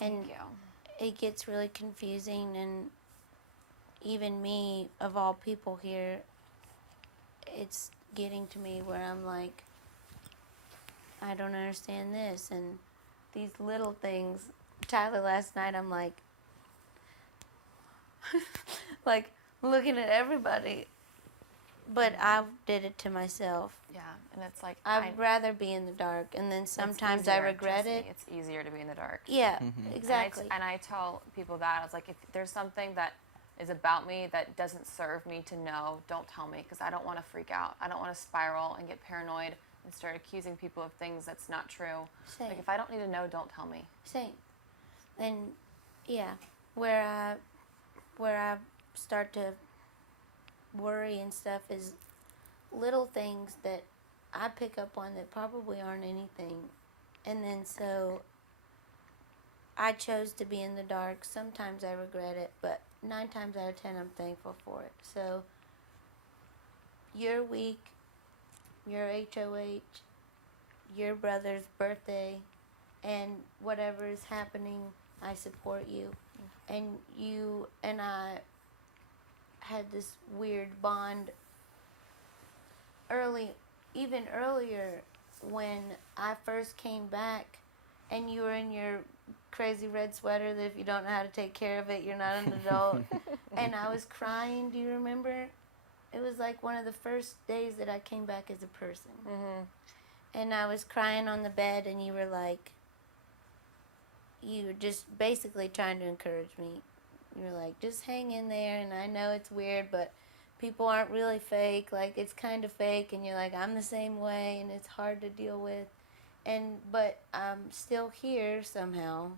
And Thank you. It gets really confusing, and even me, of all people here, it's getting to me where I'm like, I don't understand this, and these little things. Tyler, last night, I'm like, like looking at everybody, but I did it to myself. Yeah, and it's like I'd rather be in the dark, and then sometimes I regret it. It's easier to be in the dark. Yeah, exactly. And I tell people that. I was like, if there's something that is about me that doesn't serve me to know, don't tell me, because I don't want to freak out. I don't want to spiral and get paranoid and start accusing people of things that's not true. Same. Like, if I don't need to know, don't tell me. Same. And yeah, where I start to worry and stuff is little things that I pick up on that probably aren't anything. And then so I chose to be in the dark. Sometimes I regret it, but 9 times out of 10 I'm thankful for it. So your week, your HOH, your brother's birthday, and whatever is happening, I support you. And you and I had this weird bond even earlier when I first came back and you were in your crazy red sweater that if you don't know how to take care of it, you're not an adult. And I was crying, do you remember? It was like one of the first days that I came back as a person. And I was crying on the bed and you were like, you were just basically trying to encourage me. you're like, just hang in there. And I know it's weird, but people aren't really fake. Like, it's kind of fake, and you're like, I'm the same way, and it's hard to deal with. But I'm still here somehow.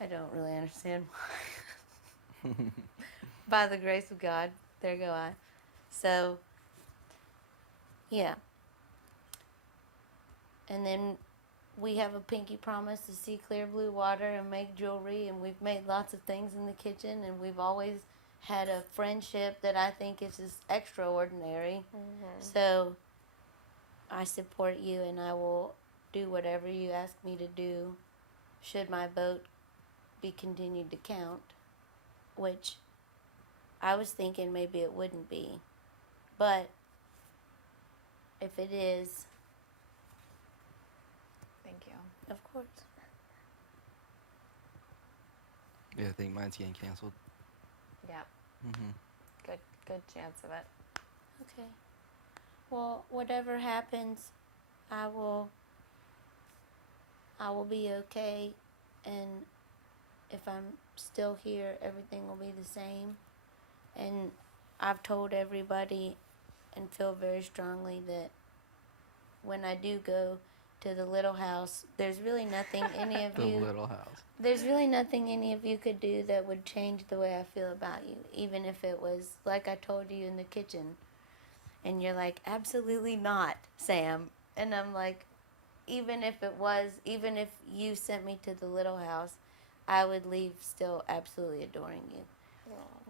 I don't really understand why. By the grace of God, there go I. So, yeah. And then we have a pinky promise to see clear blue water and make jewelry, and we've made lots of things in the kitchen, and we've always had a friendship that I think is just extraordinary. So I support you, and I will do whatever you ask me to do should my vote be continued to count, which I was thinking maybe it wouldn't be. But if it is, Thank you. of course. Yeah, I think mine's getting canceled. Yeah. Good chance of it. Okay. Well, whatever happens, I will be okay, and if I'm still here, everything will be the same. And I've told everybody and feel very strongly that when I do go to the little house, there's really nothing any of The you little house. there's really nothing any of you could do that would change the way I feel about you, even if it was like I told you in the kitchen. And you're like, absolutely not, Sam. And I'm like, even if you sent me to the little house, I would leave still absolutely adoring you.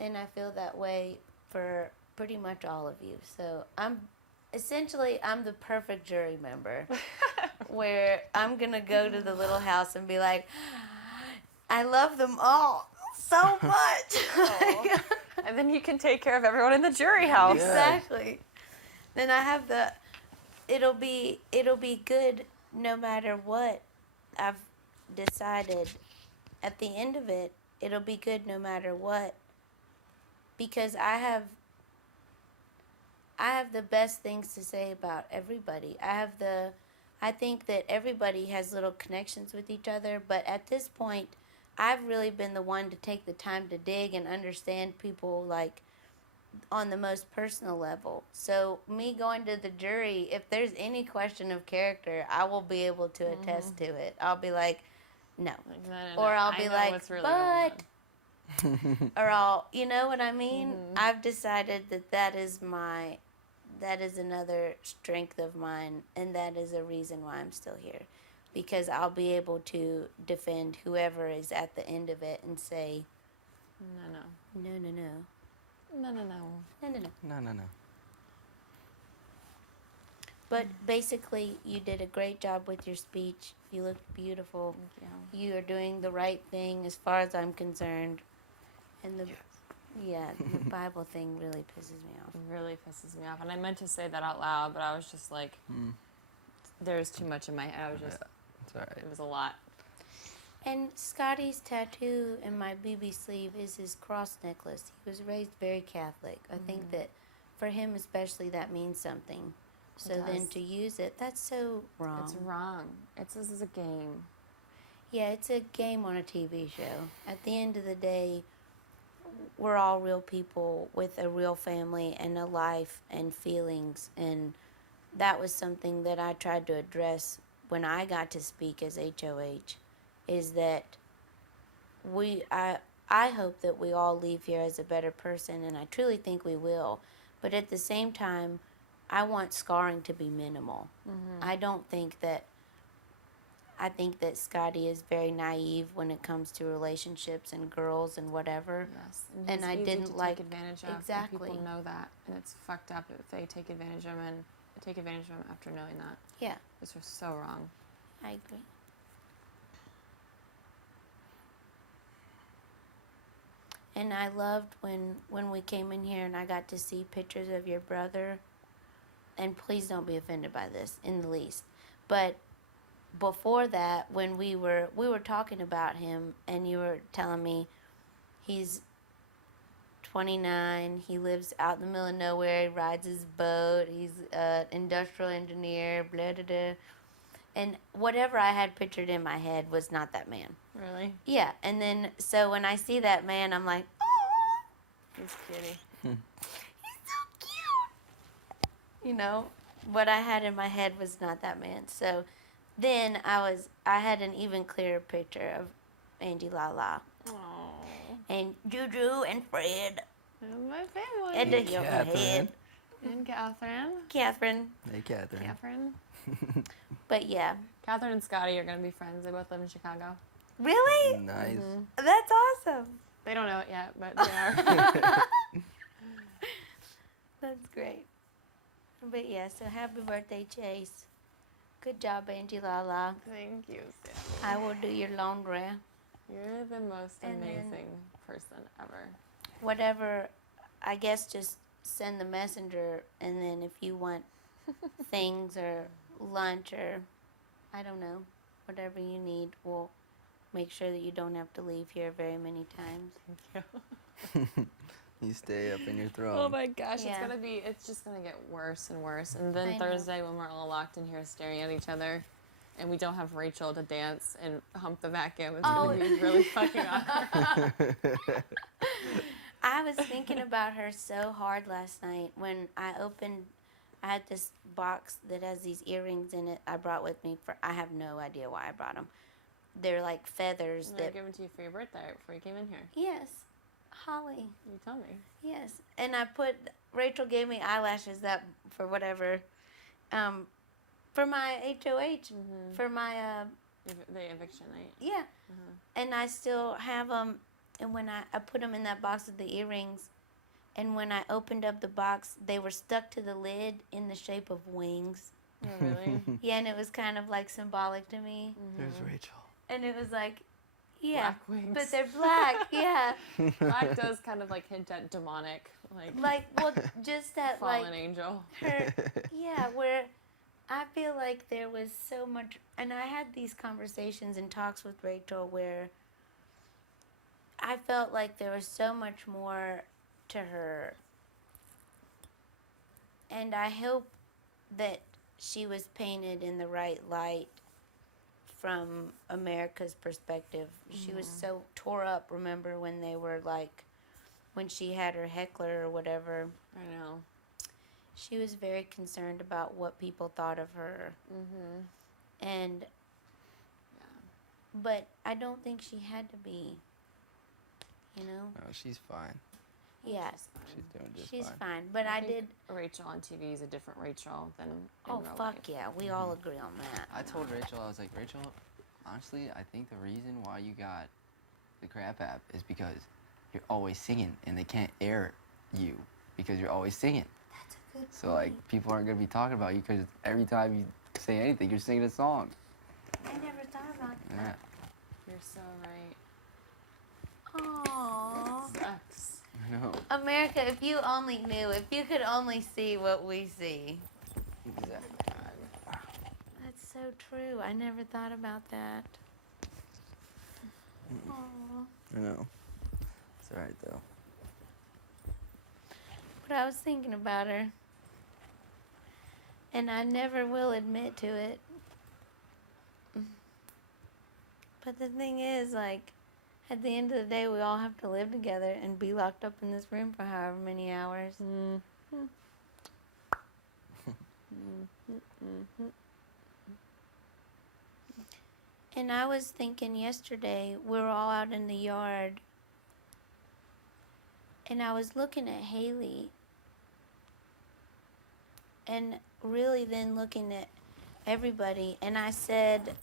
And I feel that way for pretty much all of you. So I'm the perfect jury member where I'm going to go to the little house and be like, I love them all so much. And then you can take care of everyone in the jury house. Exactly. Then I have it'll be good no matter what I've decided. At the end of it, it'll be good no matter what, because I have the best things to say about everybody. I think that everybody has little connections with each other, but at this point, I've really been the one to take the time to dig and understand people, like, on the most personal level. So me going to the jury, if there's any question of character, I will be able to attest to it. I'll be like, no. Or I'll be like, but, or I'll, you know what I mean? I've decided that is another strength of mine, and that is a reason why I'm still here. Because I'll be able to defend whoever is at the end of it and say, no. But basically, you did a great job with your speech. You looked beautiful. Thank you. You are doing the right thing as far as I'm concerned. And the Bible thing really pisses me off. It really pisses me off. And I meant to say that out loud, but I was just like, there's too much in my head. I was just, it's all right. It was a lot. And Scotty's tattoo in my BB sleeve is his cross necklace. He was raised very Catholic. I think that for him especially, that means something. So then to use it, that's so wrong. It's wrong. This is a game. Yeah, it's a game on a TV show. At the end of the day, we're all real people with a real family and a life and feelings. And that was something that I tried to address when I got to speak as HOH, is that I hope that we all leave here as a better person, and I truly think we will. But at the same time, I want scarring to be minimal. I think that Scotty is very naive when it comes to relationships and girls and whatever. Yes. And he's I easy didn't to like take advantage of. exactly. And people know that, and it's fucked up if they take advantage of him and take advantage of him after knowing that. Yeah, This was so wrong. I agree. And I loved when we came in here and I got to see pictures of your brother. And please don't be offended by this in the least. But before that, when we were talking about him, and you were telling me he's 29, he lives out in the middle of nowhere, he rides his boat, he's an industrial engineer, blah, blah, blah. and whatever I had pictured in my head was not that man. Really? Yeah, and then so when I see that man, I'm like, oh, He's cutie. he's so cute. You know, what I had in my head was not that man. So then I had an even clearer picture of Angie Lala and Juju and Fred And my family. and the Catherine. head, And Catherine. Catherine. Hey, Catherine. Catherine. But yeah, Catherine and Scotty are gonna be friends. They both live in Chicago. really, Nice. that's awesome. They don't know it yet, but they are. That's great. But yeah, so happy birthday, Chase. Good job, Angie Lala. Thank you, Sammy. I will do your laundry. You're the most And then- amazing person ever. Whatever, I guess just send the messenger, and then if you want things or lunch or I don't know, whatever you need, we'll make sure that you don't have to leave here very many times. You stay up in your throne. Oh my gosh, Yeah. it's just gonna get worse and worse. And then I know. Thursday when we're all locked in here staring at each other and we don't have Rachel to dance and hump the vacuum, it's gonna be really fucking awkward. I was thinking about her so hard last night when I had this box that has these earrings in it I brought with me I have no idea why I brought them. They're like feathers They were that, given to you for your birthday right before you came in here. yes, Holly, You told me. yes. And Rachel gave me eyelashes that for whatever, for my HOH, for my, The eviction night. yeah. And I still have them. And when I put them in that box with the earrings, and when I opened up the box, they were stuck to the lid in the shape of wings. Oh, really? Yeah, and it was kind of like symbolic to me. There's Rachel. And it was like, yeah, Black wings. but they're black, yeah. Black does kind of like hint at demonic, Like, well, just that, fallen like, angel. her, yeah, where I feel like there was so much, and I had these conversations and talks with Rachel where I felt like there was so much more to her. And I hope that she was painted in the right light from America's perspective. She was so tore up, remember, when they were like, when she had her heckler or whatever. I know. She was very concerned about what people thought of her. And, but I don't think she had to be, you know? No, she's fine. Yes, She's doing just she's fine. fine. But I think did, Rachel on TV is a different Rachel than in oh, real fuck life. yeah, we all agree on that. I told Rachel, I was like, Rachel, honestly, I think the reason why you got the crap app is because you're always singing and they can't air you because you're always singing. That's a good So, like, people aren't going to be talking about you because every time you say anything, you're singing a song. I never thought about Yeah. that. You're so right. Aww. Sucks. I know. America, if you only knew, if you could only see what we see. Exactly. That's so true. I never thought about that. Aww. I know. It's alright, though. But I was thinking about her. And I never will admit to it. But the thing is, like, at the end of the day, we all have to live together and be locked up in this room for however many hours. And I was thinking yesterday, we were all out in the yard, and I was looking at Haley, and really then looking at everybody, and I said,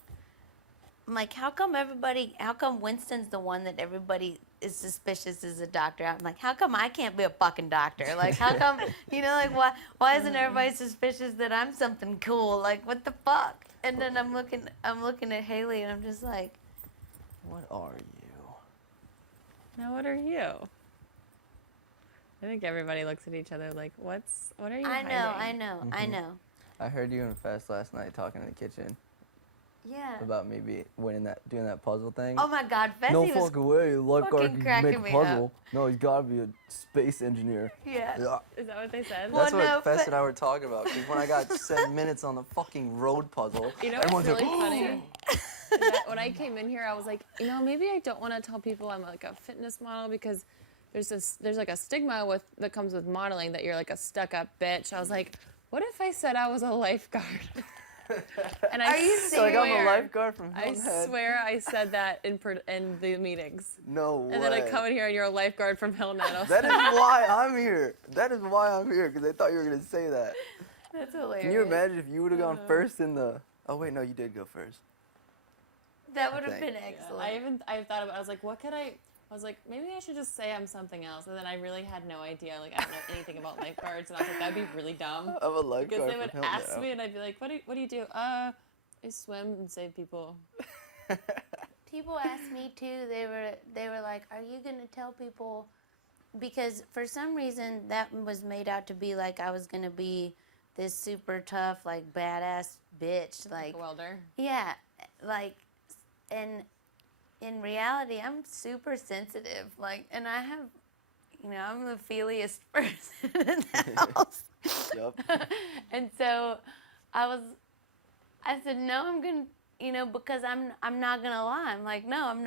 I'm like, how come Winston's the one that everybody is suspicious as a doctor? I'm like, how come I can't be a fucking doctor? Like, how come, you know, like, why isn't everybody suspicious that I'm something cool? Like, what the fuck? And then I'm looking at Haley, and I'm just like, What are you? Now, what are you? I think everybody looks at each other like, what are you I hiding? know, I know, I know. I heard you and Fest last night talking in the kitchen. Yeah. about me doing that puzzle thing. Oh my God, Fessy No was fucking way, a lifeguard fucking can cracking make a me puzzle. up. No, he's gotta be a space engineer. Yeah. Is that what they said? That's Well, no, what Fess but- and I were talking about. Because when I got 7 minutes on the fucking road puzzle, You know what's everyone's really like, funny? Is that when I came in here, I was like, maybe I don't want to tell people I'm like a fitness model because there's like a stigma that comes with modeling that you're like a stuck-up bitch. I was like, what if I said I was a lifeguard? And Are you So like, I'm a swear- lifeguard from I Hilton Head. swear I said that in the meetings. No way. And then I come in here and you're a lifeguard from Hilton Head. That is why I'm here. That is why I'm here, because I thought you were going to say that. That's hilarious. Can you imagine if you would have gone first in the... Oh, wait, no, you did go first. That would have think. been excellent. I thought about. I was like, what could I was like, maybe I should just say I'm something else. And then I really had no idea. Like I don't know anything about lifeguards, and I was like, that'd be really dumb. I'm a lifeguard Because they would from Hilton ask Head. me, and I'd be like, what do you do? I swim and save people. People asked me too. They were like, "Are you gonna tell people?" Because for some reason that was made out to be like I was gonna be this super tough, like badass bitch, like a welder. Yeah, like, and in reality, I'm super sensitive. Like, and I have, I'm the feeliest person in the house. Yep. And so I said, no, I'm gonna, because I'm not gonna lie. I'm like, no, I'm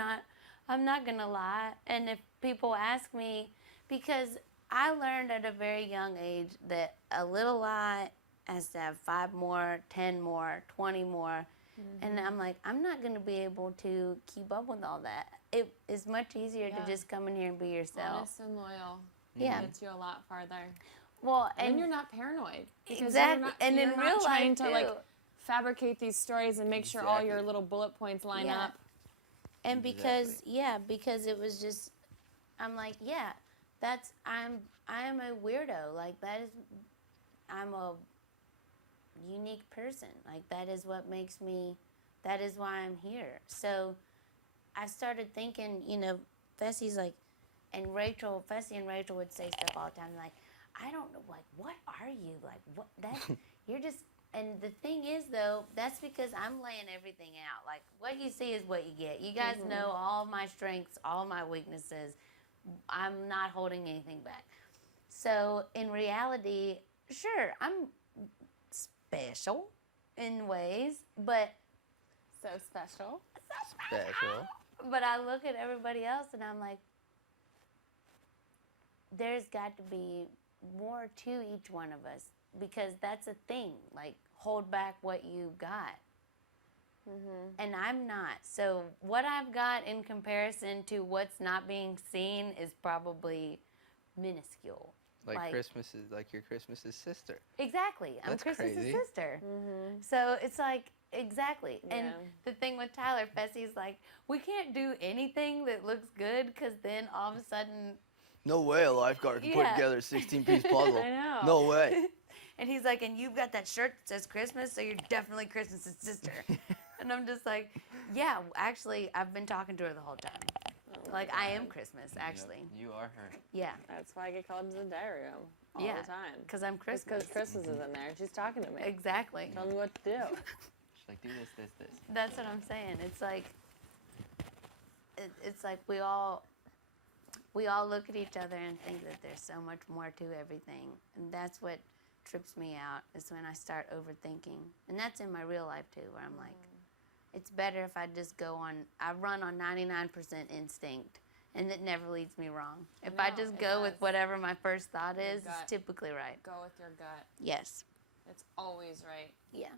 not gonna lie. And if people ask me, because I learned at a very young age that a little lie has to have 5 more, 10 more, 20 more. And I'm like, I'm not gonna be able to keep up with all that. It is much easier to just come in here and be yourself. Honest and loyal. Yeah. Gets you a lot farther. Well, And and you're not paranoid. Because exactly. You're not, And you're in not real trying life to too. like fabricate these stories and make sure all your Exactly. little bullet points line Yeah. up. And because because it was just, I'm like, yeah, I am a weirdo. Like I'm a unique person. Like that is what makes me, that is why I'm here. So I started thinking, Fessy's like, and Fessy and Rachel would say stuff all the time like, I don't know, like, what are you? Like, what, you're just, and the thing is though, that's because I'm laying everything out. Like, what you see is what you get. You guys know all my strengths, all my weaknesses. I'm not holding anything back. So in reality, sure, I'm special in ways, but So special. Special. but I look at everybody else and I'm like, there's got to be more to each one of us because that's a thing. Like, hold back what you got. And I'm not. So what I've got in comparison to what's not being seen is probably minuscule. Like Christmas is like your Christmas's sister. Exactly. I'm That's Chris's crazy. sister. So it's like, exactly. And Yeah. the thing with Tyler, Fessy's like, we can't do anything that looks good because then all of a sudden, No way a lifeguard can put Yeah. together a 16-piece puzzle. I know. No way. and he's like, and you've got that shirt that says Christmas, so you're definitely Christmas's sister. And I'm just like, yeah, actually, I've been talking to her the whole time. Like, I am Christmas, actually. You are her. Yeah. That's why I get called into the diary room all Yeah. the time. Because I'm Because Christmas. Christmas is in there. She's talking to me. Exactly. Tell me what to do. She's like, do this. That's what I'm saying. It's like, it's like we all look at each other and think that there's so much more to everything, and that's what trips me out is when I start overthinking, and that's in my real life too, where I'm like, it's better if I just I run on 99% instinct, and it never leads me wrong. If I No, just it go with does. whatever my first thought Your is, gut. it's typically right. Go with your gut. Yes. It's always right. Yeah.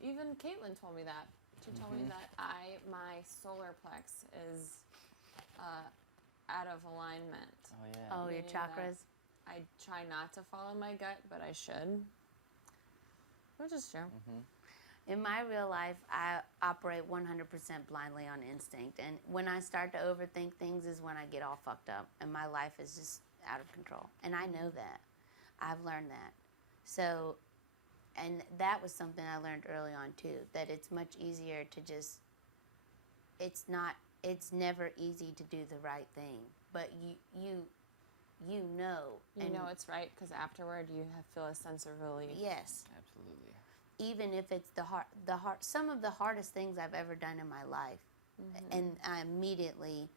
Even Caitlin told me that. She told me that my solar plex is out of alignment. Oh, yeah. Oh, your Meaning that chakras. I try not to follow my gut, but I should. Which is true. In my real life, I operate 100% blindly on instinct. And when I start to overthink things is when I get all fucked up. And my life is just out of control. And I know that. I've learned that. So, and that was something I learned early on too, that it's much easier to just, it's never easy to do the right thing. But you know. You and know it's right because afterward you feel a sense of relief. Yes. Absolutely. even if it's some of the hardest things I've ever done in my life, and I immediately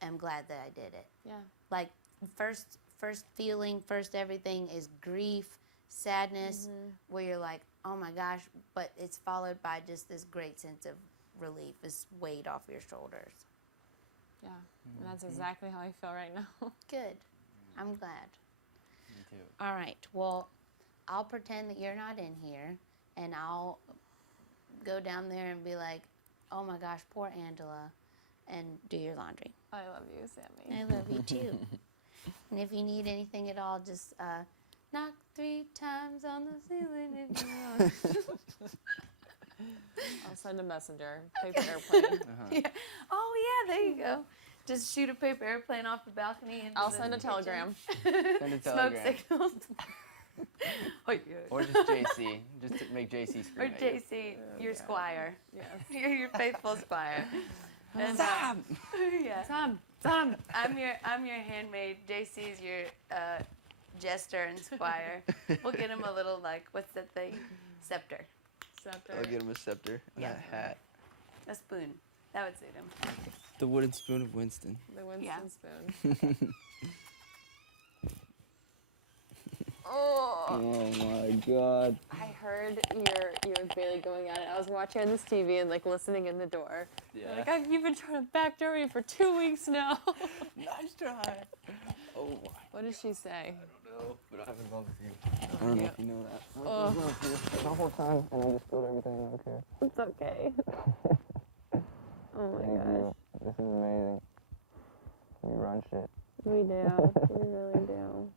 am glad that I did it. Yeah. Like first feeling, first everything is grief, sadness, where you're like, oh my gosh, but it's followed by just this great sense of relief, this weight off your shoulders. Yeah, and that's exactly how I feel right now. Good. I'm glad. Me too. All right. Well, I'll pretend that you're not in here, and I'll go down there and be like, oh my gosh, poor Angela, and do your laundry. I love you, Sammy. I love you too. And if you need anything at all, just knock 3 times on the ceiling if you want. I'll send a messenger, paper airplane. Yeah. Oh yeah, there you go. Just shoot a paper airplane off the balcony. And I'll send a telegram. Send a Smoke telegram. signals. Oh, yeah. Or just JC. Just to make JC scream Or at you. JC, your squire. Yes. You're your faithful squire. And, Sam! Yeah. Sam. I'm your handmaid. JC's your jester and squire. We'll get him a little, like, what's that thing? Scepter. I'll get him a scepter and Yeah. a hat. A spoon. That would suit him. The wooden spoon of Winston. The Winston Yeah. spoon. Oh my god. I heard you were barely going at it. I was watching on this TV and like listening in the door. Yeah. Like you've been trying to backdoor me for 2 weeks now. Nice try. Oh my. What did she say? I don't know, but I'm in love with you. I don't know if you know that. I'm Oh. in love with you the whole time, and I just spilled everything. I don't care. It's okay. Oh my Thank gosh. you. This is amazing. We run shit. We do. We really do.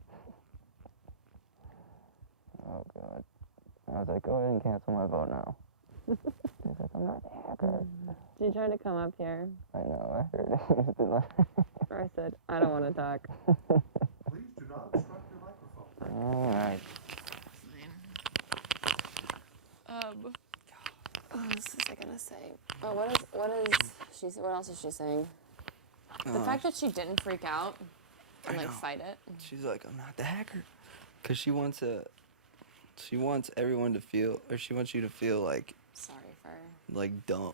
Oh god. I was like, go ahead and cancel my vote now. He's like, I'm not a hacker. She tried to come up here. I know, I heard it. He's been like, I said, I don't want to talk. Please do not obstruct your microphone. alright. What else was I gonna say? Oh, what else is she saying? The fact that she didn't freak out and I like know. fight it. She's like, I'm not the hacker. Because she wants everyone to feel, or she wants you to feel like, Sorry for her. like dumb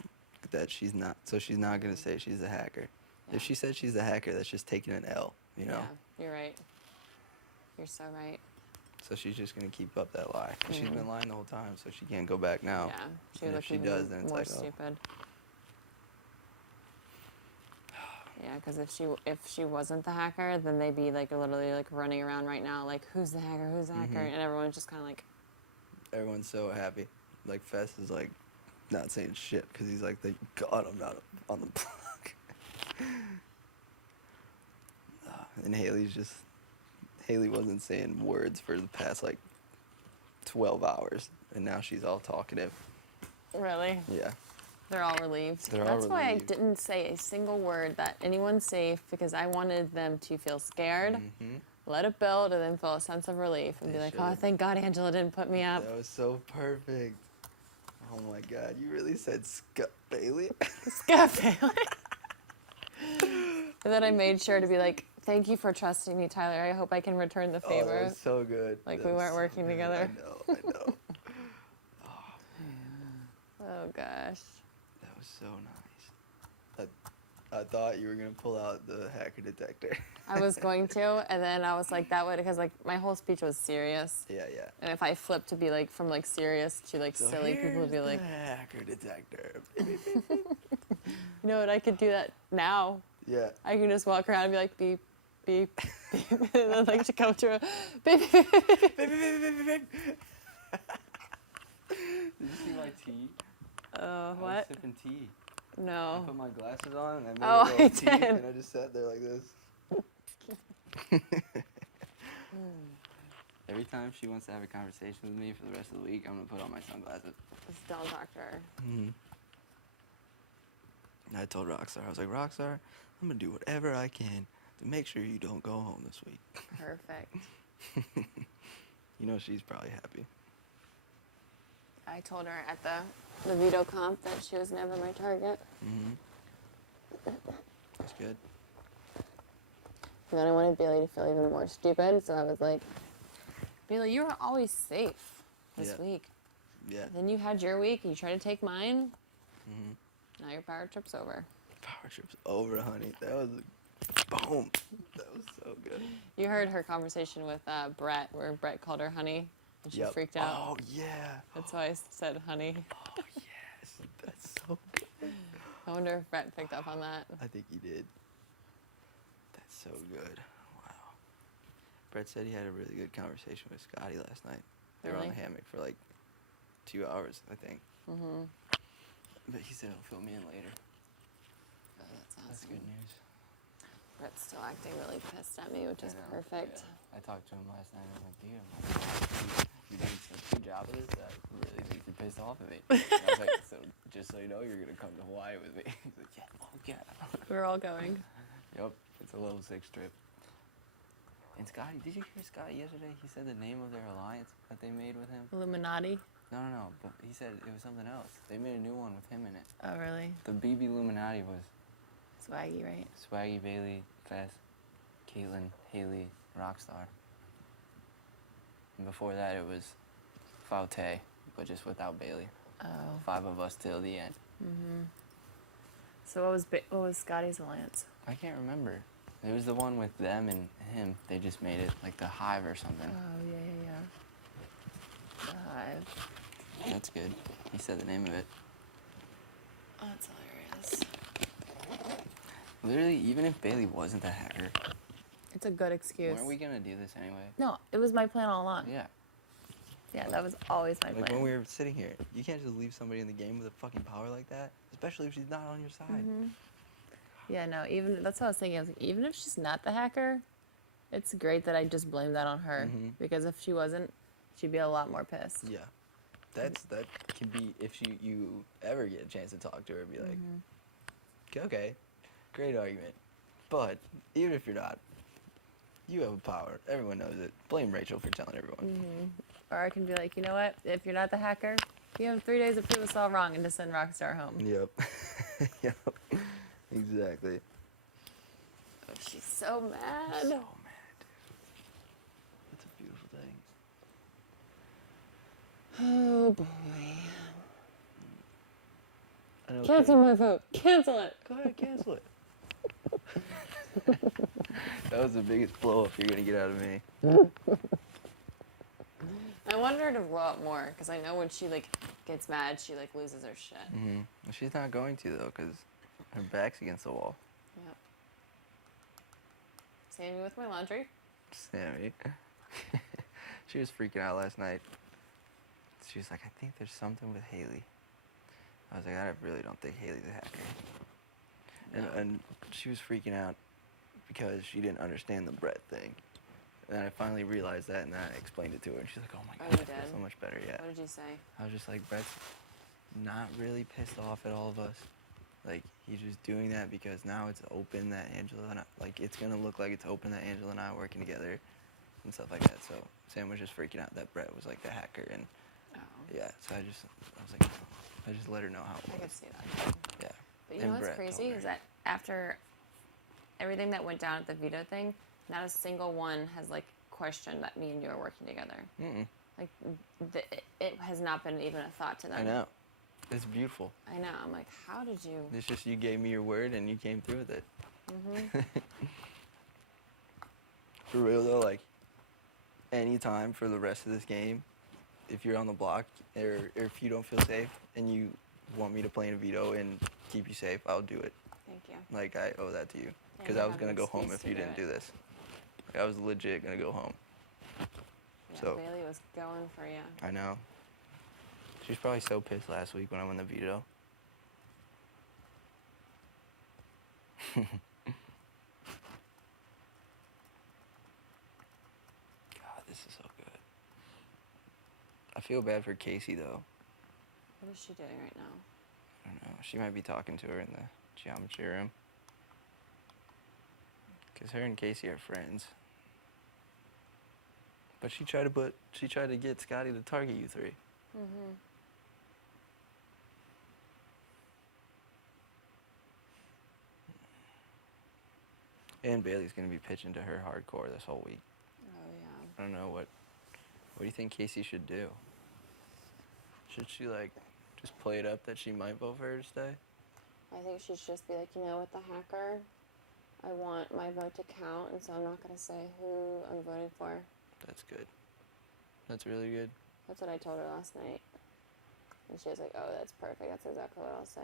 that she's not. So she's not going to say she's a hacker. Yeah. If she said she's a hacker, that's just taking an L, you know? Yeah, you're right. You're so right. So she's just going to keep up that lie. And she's been lying the whole time, so she can't go back now. Yeah, she And would if she look does, even then it's more like, oh. stupid. Yeah, because if she wasn't the hacker, then they'd be like literally like running around right now, like who's the hacker, who's the hacker, and everyone's just kind of like, Everyone's so happy. Like, Fess is like, not saying shit, because he's like, thank God I'm not on the block. And Haley wasn't saying words for the past like 12 hours, and now she's all talkative. really? Yeah. They're all relieved. They're all That's why I relieved. didn't say a single word that anyone's safe, because I wanted them to feel scared, let it build, and then feel a sense of relief and They be like, should. oh, thank God Angela didn't put me up. That was so perfect. Oh my God, you really said Scott Bailey? Scott Bailey. And then I made sure to be like, thank you for trusting me, Tyler. I hope I can return the Oh, favor. that was so good. Like That we was weren't so working good. together. I know. Oh gosh. That was so nice. I thought you were gonna pull out the hacker detector. I was going to, and then I was like, that would, because like my whole speech was serious. Yeah. And if I flipped to be like from like serious to like So silly, people would be here's like, the hacker detector. you know what? I could do that now. Yeah. I can just walk around and be like, beep, beep, beep, and then like to come to a beep, beep, beep, beep, beep. Did you see my tea? I was What? sipping tea. I No. put my glasses on and I made Oh, a little I tea, did. and I just sat there like this. Every time she wants to have a conversation with me for the rest of the week, I'm gonna put on my sunglasses. Just don't talk to her. And I told Rockstar, I was like, Rockstar, I'm gonna do whatever I can to make sure you don't go home this week. Perfect. You know she's probably happy. I told her at the veto comp that she was never my target. That's good. And then I wanted Bailey to feel even more stupid, so I was like, Bailey, you were always safe this Yeah. week. Yeah. Then you had your week, and you tried to take mine. Mm-hmm. Now your power trip's over. Power trip's over, honey. That was boom. That was so good. You heard her conversation with Brett, where Brett called her honey, and she Yep. freaked out. Oh yeah. That's why I said honey. Oh yes. That's so good. I wonder if Brett picked up on that. I think he did. That's so good. Wow. Brett said he had a really good conversation with Scotty last night. They were on Really? the hammock for like 2 hours, I think. Mm-hmm. But he said he'll fill me in later. Oh, that's awesome. That's good news. Brett's still acting really pissed at me, which is perfect. Yeah. I talked to him last night. I'm like, dude, you're doing such a good job of this that I really think you're pissed off at me. And I was like, so just so you know, you're gonna come to Hawaii with me. He's like, yeah, oh yeah. We're all going. Yep, it's a level 6 trip. And Scotty, did you hear Scotty yesterday? He said the name of their alliance that they made with him. Illuminati. No, but he said it was something else. They made a new one with him in it. Oh, really? The BB Illuminati was Swaggy, right? Swaggy, Bailey, Fess, Caitlyn, Haley, Rockstar. And before that, it was Faute, but just without Bailey. Oh. 5 of us till the end. Mm-hmm. So what was Scotty's alliance? I can't remember. It was the one with them and him. They just made it like the Hive or something. Oh, yeah. The Hive. That's good. He said the name of it. Oh, that's hilarious. Literally, even if Bailey wasn't the hacker, It's a good excuse. weren't we gonna do this anyway? No, it was my plan all along. Yeah. Yeah, that was always my Like plan. when we were sitting here, you can't just leave somebody in the game with a fucking power like that, especially if she's not on your side. Mhm. Yeah, no, even that's what I was thinking. I was like, even if she's not the hacker, it's great that I just blame that on her. Mhm. Because if she wasn't, she'd be a lot more pissed. Yeah. That can be if you ever get a chance to talk to her, be like, okay, great argument, but even if you're not, you have a power. Everyone knows it. Blame Rachel for telling everyone. Or I can be like, you know what? If you're not the hacker, you have 3 days to prove us all wrong and to send Rockstar home. Yep. Yep. Exactly. Oh, she's so mad. So mad, dude. That's a beautiful thing. Oh boy. I know. Cancel my vote. Cancel it. Go ahead, cancel it. That was the biggest blow up you're gonna get out of me. I want her to blow up more because I know when she gets mad, she loses her shit. Mm-hmm. She's not going to though, cause her back's against the wall. Yep. Same with my laundry. Sammy. She was freaking out last night. She was like, I think there's something with Haley. I was like, I really don't think Haley's a hacker. And she was freaking out because she didn't understand the Brett thing. And I finally realized that, and then I explained it to her, and she's like, oh my Oh, god, you I feel did? so much better, yeah. What did you say? I was just like, Brett's not really pissed off at all of us. Like, he's just doing that because now it's open that Angela and I, it's gonna look like it's open that Angela and I are working together and stuff like that. So Sam was just freaking out that Brett was like the hacker, and yeah, so I was like, I just let her know how it was. I could see that. Yeah. But you And know what's Brett told crazy her. is that after everything that went down at the veto thing, not a single one has questioned that me and you are working together. Mm-mm. It has not been even a thought to them. I know. It's beautiful. I know. I'm like, how did you? It's just you gave me your word and you came through with it. Mm-hmm. For real though, any time for the rest of this game, if you're on the block or if you don't feel safe and you want me to play in a veto and keep you safe, I'll do it. Thank you. I owe that to you. Because you I was have gonna an go home excuse if to you do didn't it. do this. I was legit gonna go home. Yeah, So Bailey was going for you. I know. She was probably so pissed last week when I won the veto. God, this is so good. I feel bad for Casey though. What is she doing right now? I don't know. She might be talking to her in the geometry room. Cause her and Casey are friends. But she tried to get Scotty to target you three. Mm-hmm. And Bailey's gonna be pitching to her hardcore this whole week. Oh yeah. I don't know what do you think Casey should do? Should she like just play it up that she might vote for her to stay? I think she should just be like, you know, with the hacker, I want my vote to count, and so I'm not gonna say who I'm voting for. That's good. That's really good. That's what I told her last night. And she was like, oh, that's perfect. That's exactly what I'll say.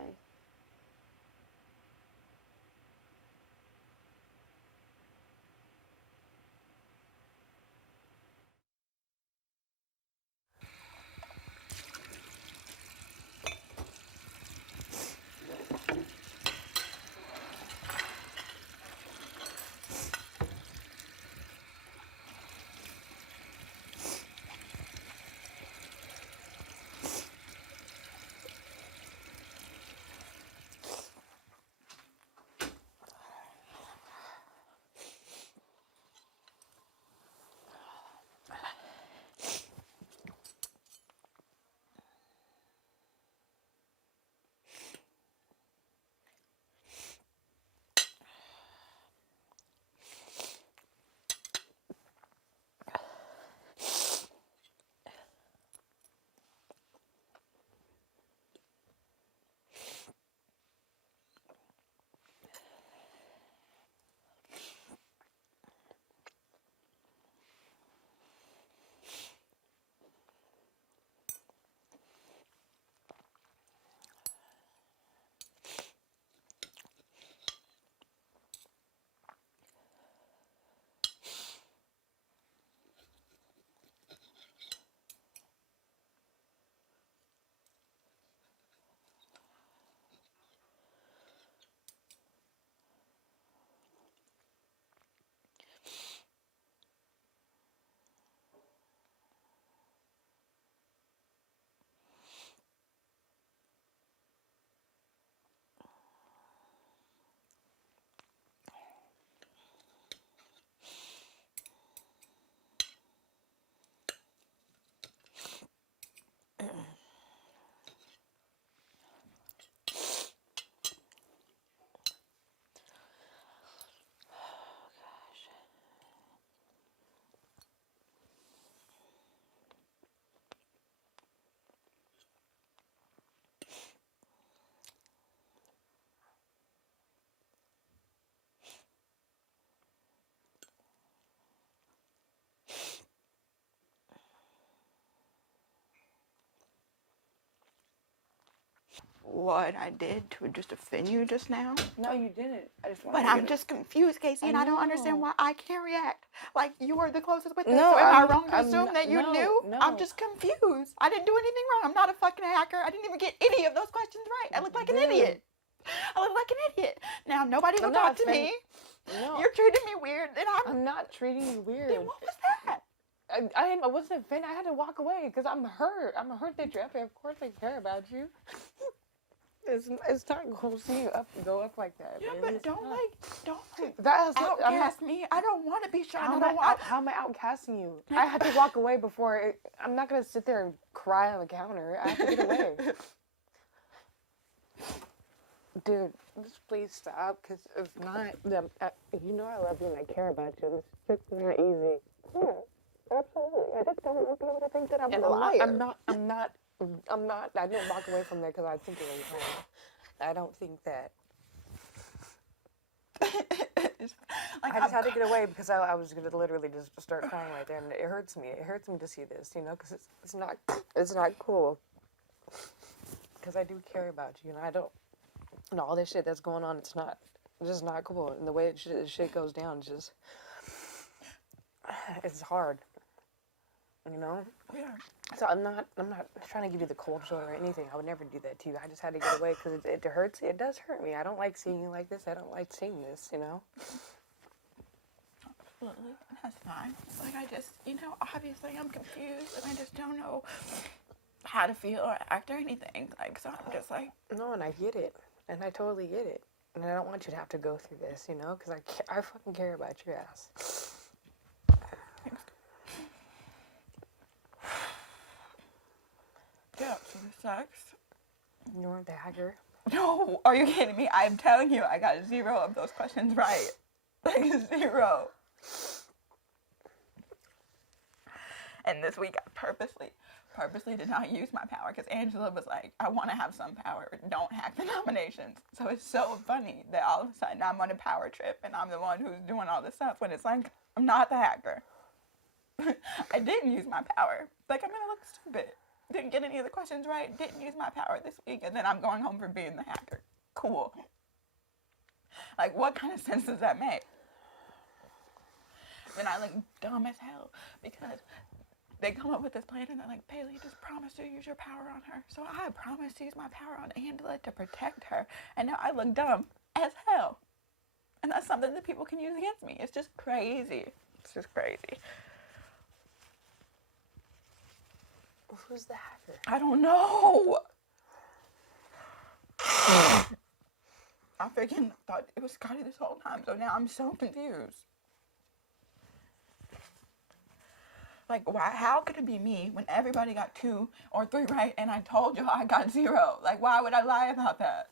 What I did to just offend you just now? No, you didn't. I just wanted But to I'm get just confused, Casey, and I don't understand know. why I can't react. Like, you are the closest with this, No, so am I I'm- wrong to I'm assume not- that you no, knew? no. I'm just confused. I didn't do anything wrong. I'm not a fucking hacker. I didn't even get any of those questions right. I look like an Dude. idiot. I look like an idiot. Now, nobody will I'm talk not to me. No. You're treating me weird, and I'm not treating you weird. Then what was that? I wasn't offended. I had to walk away because I'm hurt. I'm hurt that you're up here. Of course I care about you. It's not cool to see you go up like that. Yeah, man. but It's don't not. like That has outcast me. I don't want to be shot. How am I outcasting you? I had to walk away before. I'm not gonna sit there and cry on the counter. I have to get away. Dude, just please stop, because it's not. You know I love you and I care about you. This is just not easy. Yeah, absolutely. I just don't want people to think that I'm a liar. I'm not. I didn't walk away from there because I think it was wrong. I don't think that. I just had to get away because I was gonna literally just start crying right there, and it hurts me. It hurts me to see this, you know, because it's not cool. Because I do care about you, and I don't. And all this shit that's going on, it's just not cool. And the way shit goes down, it's hard. You know? Yeah. So I'm not trying to give you the cold shoulder or anything. I would never do that to you. I just had to get away because it hurts. It does hurt me. I don't like seeing you like this. I don't like seeing this, you know? Absolutely. That's fine. Like, I just, obviously I'm confused and I just don't know how to feel or act or anything. Like, so I'm just like. No, and I get it. And I totally get it. And I don't want you to have to go through this, you know? Because I fucking care about your ass. Yeah, so this sucks. You weren't the hacker. No, are you kidding me? I'm telling you, I got 0 of those questions right. Like 0. And this week I purposely purposely did not use my power because Angela was like, I want to have some power. Don't hack the nominations. So it's so funny that all of a sudden I'm on a power trip and I'm the one who's doing all this stuff when it's like, I'm not the hacker. I didn't use my power. Like, I'm going to look stupid. Didn't get any of the questions right. Didn't use my power this week. And then I'm going home for being the hacker. Cool. Like, what kind of sense does that make? Then I look dumb as hell because they come up with this plan and they're like, Bailey, just promise to use your power on her. So I promised to use my power on Angela to protect her. And now I look dumb as hell. And that's something that people can use against me. It's just crazy. It's just crazy. Who's the hacker? I don't know. I freaking thought it was Scotty this whole time. So now I'm so confused. Like, why? How could it be me when everybody got 2 or 3 right and I told y'all I got 0? Like, why would I lie about that?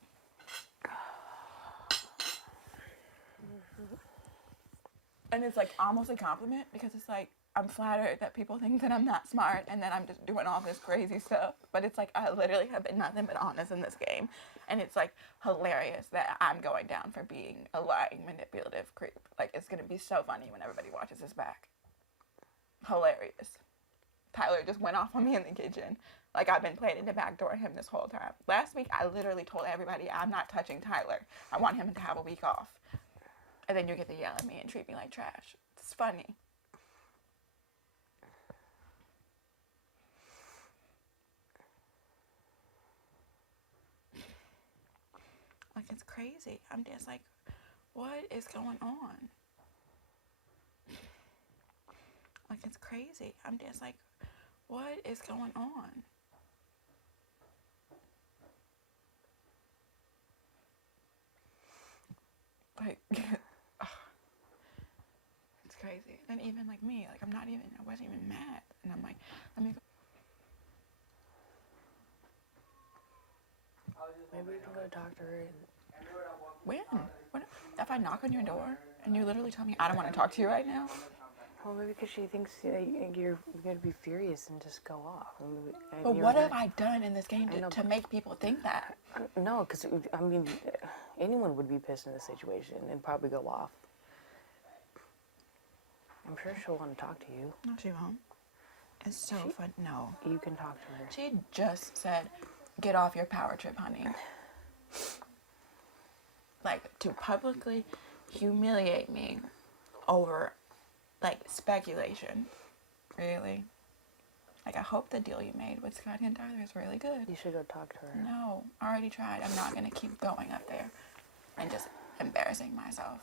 And it's like almost a compliment because it's like, I'm flattered that people think that I'm not smart and that I'm just doing all this crazy stuff. But it's like, I literally have been nothing but honest in this game. And it's like hilarious that I'm going down for being a lying, manipulative creep. Like, it's going to be so funny when everybody watches this back. Hilarious. Tyler just went off on me in the kitchen. Like, I've been planning to backdoor him this whole time. Last week, I literally told everybody I'm not touching Tyler. I want him to have a week off. And then you get to yell at me and treat me like trash. It's funny. Like, it's crazy. I'm just like, what is going on? Like, it's crazy. I'm just like, what is going on? Like, it's crazy. And even like me, like, I wasn't even mad. And I'm like, let me go. Maybe we can go talk to her. When? What? If I knock on your door and you literally tell me I don't want to talk to you right now? Well, maybe because she thinks you're going to be furious and just go off. But what have I done in this game to make people think that? No, because, I mean, anyone would be pissed in this situation and probably go off. I'm sure she'll want to talk to you. No, she won't. It's so fun. No. You can talk to her. She just said, get off your power trip, honey. Like, to publicly humiliate me over, like, speculation. Really? Like, I hope the deal you made with Scotty and Tyler is really good. You should go talk to her. No, I already tried. I'm not going to keep going up there and just embarrassing myself.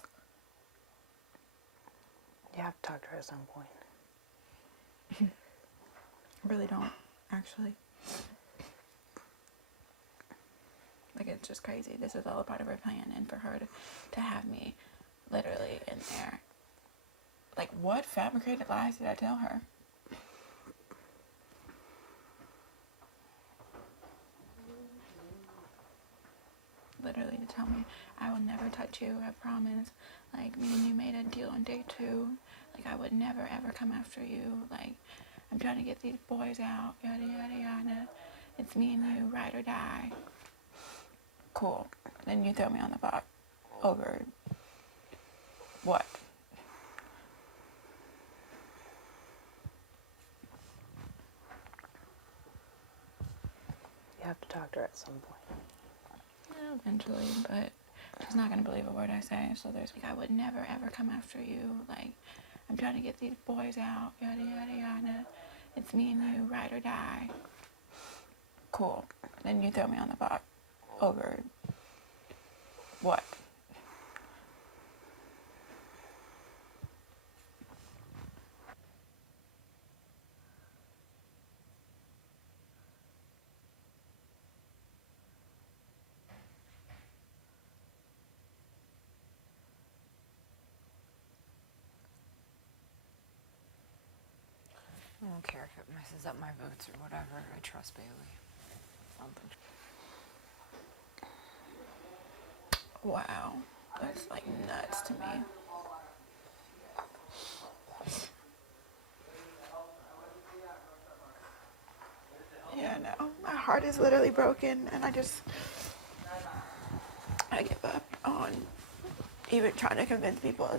You have to talk to her at some point. I really don't, actually. Like, it's just crazy. This is all a part of her plan, and for her to have me literally in there. Like, what fabricated lies did I tell her? Literally to tell me, I will never touch you, I promise. Like, me and you made a deal on day 2. Like, I would never, ever come after you. Like, I'm trying to get these boys out, yada, yada, yada. It's me and you, ride or die. Cool. Then you throw me on the box over what? You have to talk to her at some point. Yeah, eventually, but she's not going to believe a word I say. So there's like, I would never, ever come after you. Like, I'm trying to get these boys out, yada, yada, yada. It's me and you, ride or die. Cool. Then you throw me on the box over what? I don't care if it messes up my votes or whatever. I trust Bailey. Wow. That's like nuts to me. I know. My heart is literally broken, and I give up on even trying to convince people.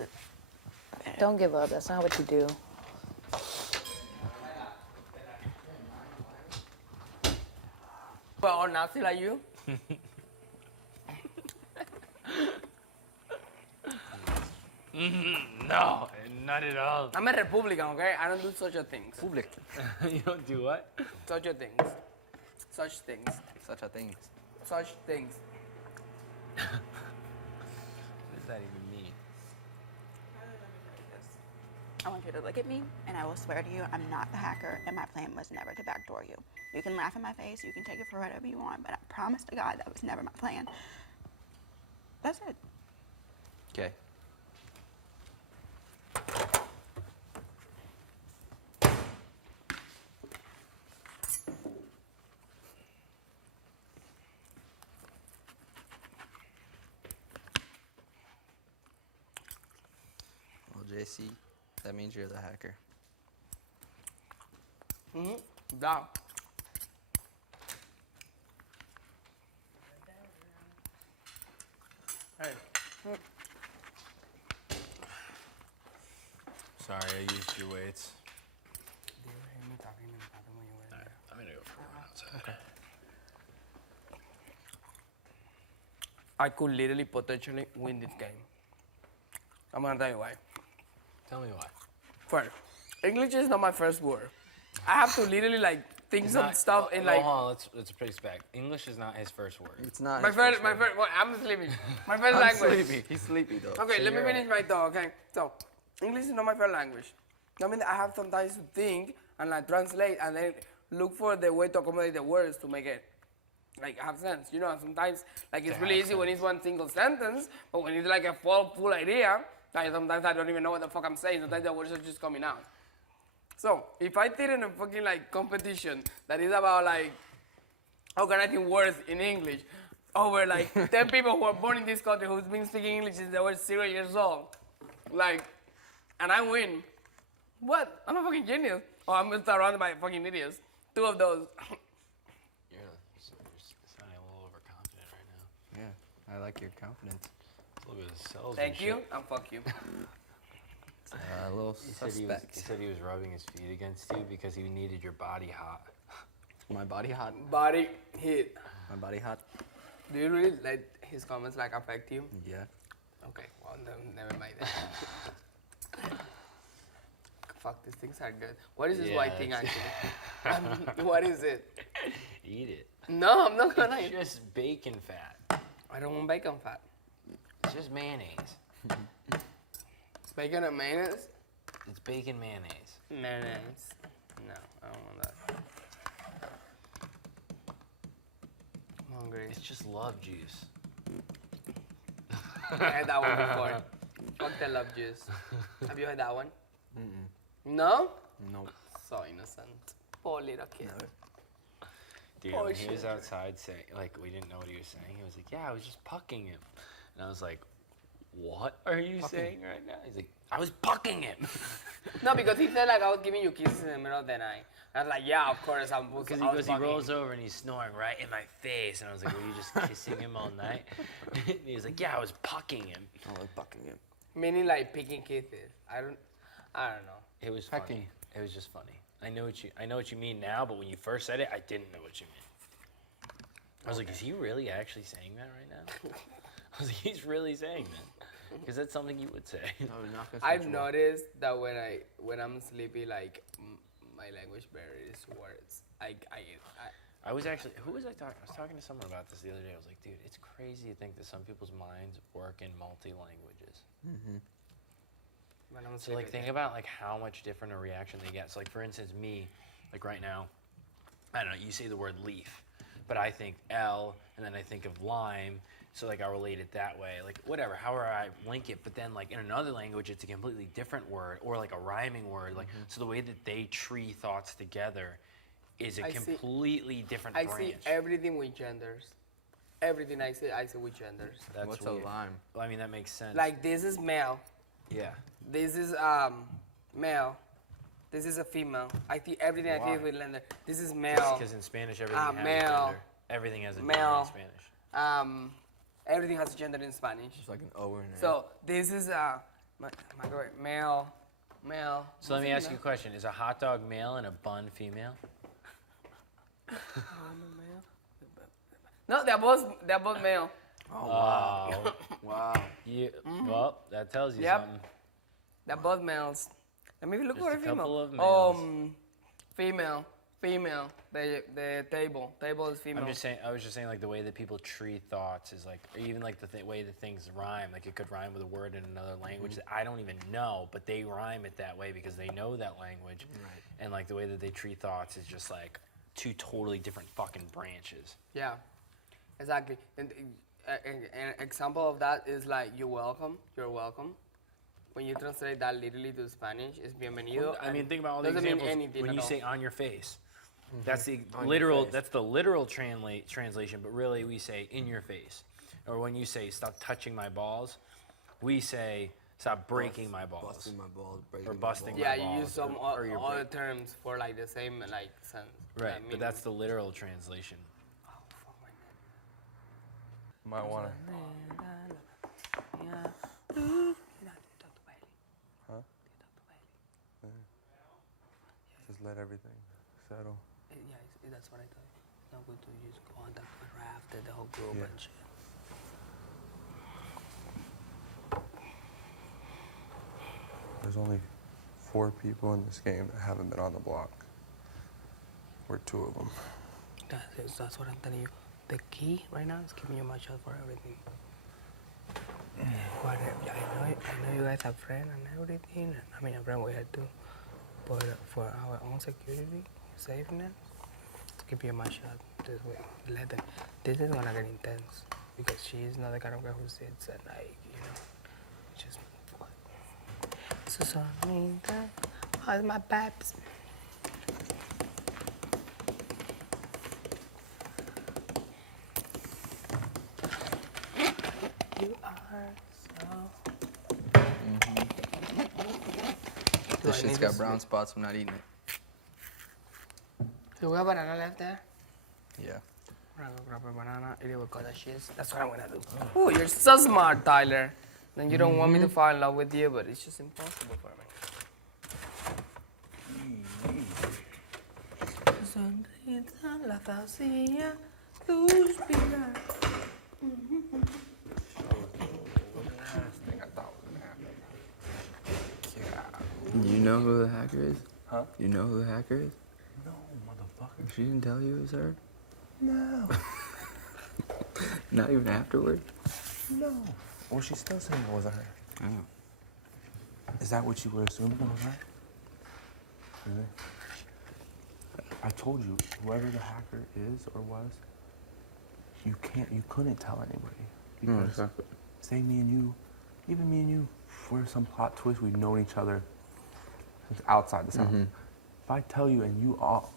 Don't give up. That's not what you do. But all Nazi like you? No, not at all. I'm a Republican, okay? I don't do such a things. Public. You don't do what? Such a things. Such things. Such a thing. Such things. What does that even mean? I want you to look at me, and I will swear to you, I'm not the hacker, and my plan was never to backdoor you. You can laugh in my face, you can take it for whatever you want, but I promise to God that was never my plan. That's it. Okay. Well, JC, that means you're the hacker. Da. Hey. Sorry, I used your weights. Alright, I'm gonna go for one outside. Okay. I could literally potentially win this game. I'm gonna tell you why. Tell me why. First, English is not my first word. I have to literally like think some stuff in like. Hold on, let's trace back. English is not his first word. It's not. My first, well, I'm sleepy. My first language. Sleepy. He's sleepy though. Okay, So let me you're finish my thought, okay? So, English is not my first language. I mean, I have sometimes to think and like translate and then look for the way to accommodate the words to make it like have sense. You know, sometimes like it's really easy when it's one single sentence, but when it's like a full idea, like sometimes I don't even know what the fuck I'm saying. Sometimes the words are just coming out. So, if I did in a fucking like competition that is about like organizing words in English over like 10 people who are born in this country who's been speaking English since they were 0 years old, like, and I win, what? I'm a fucking genius. Oh, I'm surrounded by fucking idiots. 2 of those. You're sounding a little overconfident right now. Yeah, I like your confidence. It's a little bit of salesman Thank you, shit. and fuck you. A little He suspect. said he was rubbing his feet against you because he needed your body hot. My body hot. Body hit. My body hot. Do you really let his comments like affect you? Yeah. Okay, well, never mind that. Fuck, these things are good. What is this white thing actually? What is it? Eat it. No, I'm not gonna It's eat. just bacon fat. I don't want bacon fat. It's just mayonnaise. Bacon and mayonnaise? It's bacon mayonnaise. Mayonnaise. No, I don't want that. I'm hungry. It's just love juice. I had that one before. Fuck the love juice. Have you had that one? No? Nope. So innocent. Poor little kid. Dude, Oh, when he was shit. outside saying, like, we didn't know what he was saying, he was like, yeah, I was just pucking him. And I was like, what are you saying right now? He's like, I was pucking him. No, because he said like I was giving you kisses in the middle of the night. I was like, yeah, of course I'm. Because I was he fucking. rolls over and he's snoring right in my face. And I was like, were you just kissing him all night? And he was like, yeah, I was pucking him. I was bucking him. Meaning like picking kisses. I don't know. It was funny. It was just funny. I know what you mean now, but when you first said it, I didn't know what you meant. I was like, is he really actually saying that right now? I was like, he's really saying that. Because that's something you would say. I've noticed that when I'm sleepy, like my language barrier is words. I was actually, who was I talking? I was talking to someone about this the other day. I was like, dude, it's crazy to think that some people's minds work in multi languages. When I'm So like, think about like how much different a reaction they get. So like, for instance, me, like right now, I don't know. You say the word leaf, but I think L, and then I think of lime. So like I relate it that way, like whatever, however I link it, but then like in another language, it's a completely different word or like a rhyming word. Like, so the way that they tree thoughts together is a completely different I branch. see everything with genders. Everything I see with genders. That's What's weird. a lime? Well, I mean, that makes sense. Like this is male. Yeah. This is male. This is a female. I think everything I think with gender. This is male. Because in Spanish, everything has male. a gender. Everything has a gender Male. in Spanish. Everything has a gender in Spanish. It's like an O or an A. So this is male. So let me ask you a question. Is a hot dog male and a bun female? No, they're both male. Oh, wow. Wow. Well, that tells you Yep. something. They're both males. Let me look Just for a a female. couple of males. Female. The table is female. I'm just saying. I was just saying, like the way that people treat thoughts is like, or even like the way that things rhyme. Like it could rhyme with a word in another language that I don't even know, but they rhyme it that way because they know that language. Right. And like the way that they treat thoughts is just like two totally different fucking branches. Yeah, exactly. And an example of that is like you're welcome. When you translate that literally to Spanish, it's bienvenido. I mean, think about all the doesn't mean examples anything when at you all. say on your face. That's the On your literal. face. That's the literal translation. But really, we say in your face. Or when you say stop touching my balls, we say stop breaking my balls. Busting my balls. Breaking Or my busting balls. my Yeah, balls. you use some or you're other break- terms for like the same like sense. Right, I mean, but that's the literal translation. Might want to. Huh? Just let everything settle. Yeah, that's what I thought. It's not good to just go on that after the whole group Yeah. and shit. There's only 4 people in this game that haven't been on the block. We're 2 of them. That's what I'm telling you. The key right now is keeping your mouth shut for everything. But I know you guys have friends and everything. And, I mean, a friend we had too. But for our own security, safeness, keep your mouth shut this way. Let them. This is gonna get intense because she's not the kind of girl who sits at night, you know. Just what? Susanita, how's my paps? You are so. This shit's got brown spots. I'm not eating it. You got banana left there? Yeah. I'm gonna go grab a banana, eat it with cottage cheese. That's what I'm gonna do. Oh, you're so smart, Tyler. Then you don't want me to fall in love with you, but it's just impossible for me. Sonrisa, la vacía, suspira. You know who the hacker is? Huh? You know who the hacker is? No, motherfucker. She didn't tell you it was her? No. Not even afterward? No. Well, she's still saying it wasn't her. Oh. Is that what you were assuming it was her? Really? I told you, whoever the hacker is or was, you couldn't tell anybody. Because exactly. say me and you, even me and you, we're some plot twist, we've known each other since outside this house. If I tell you and you all,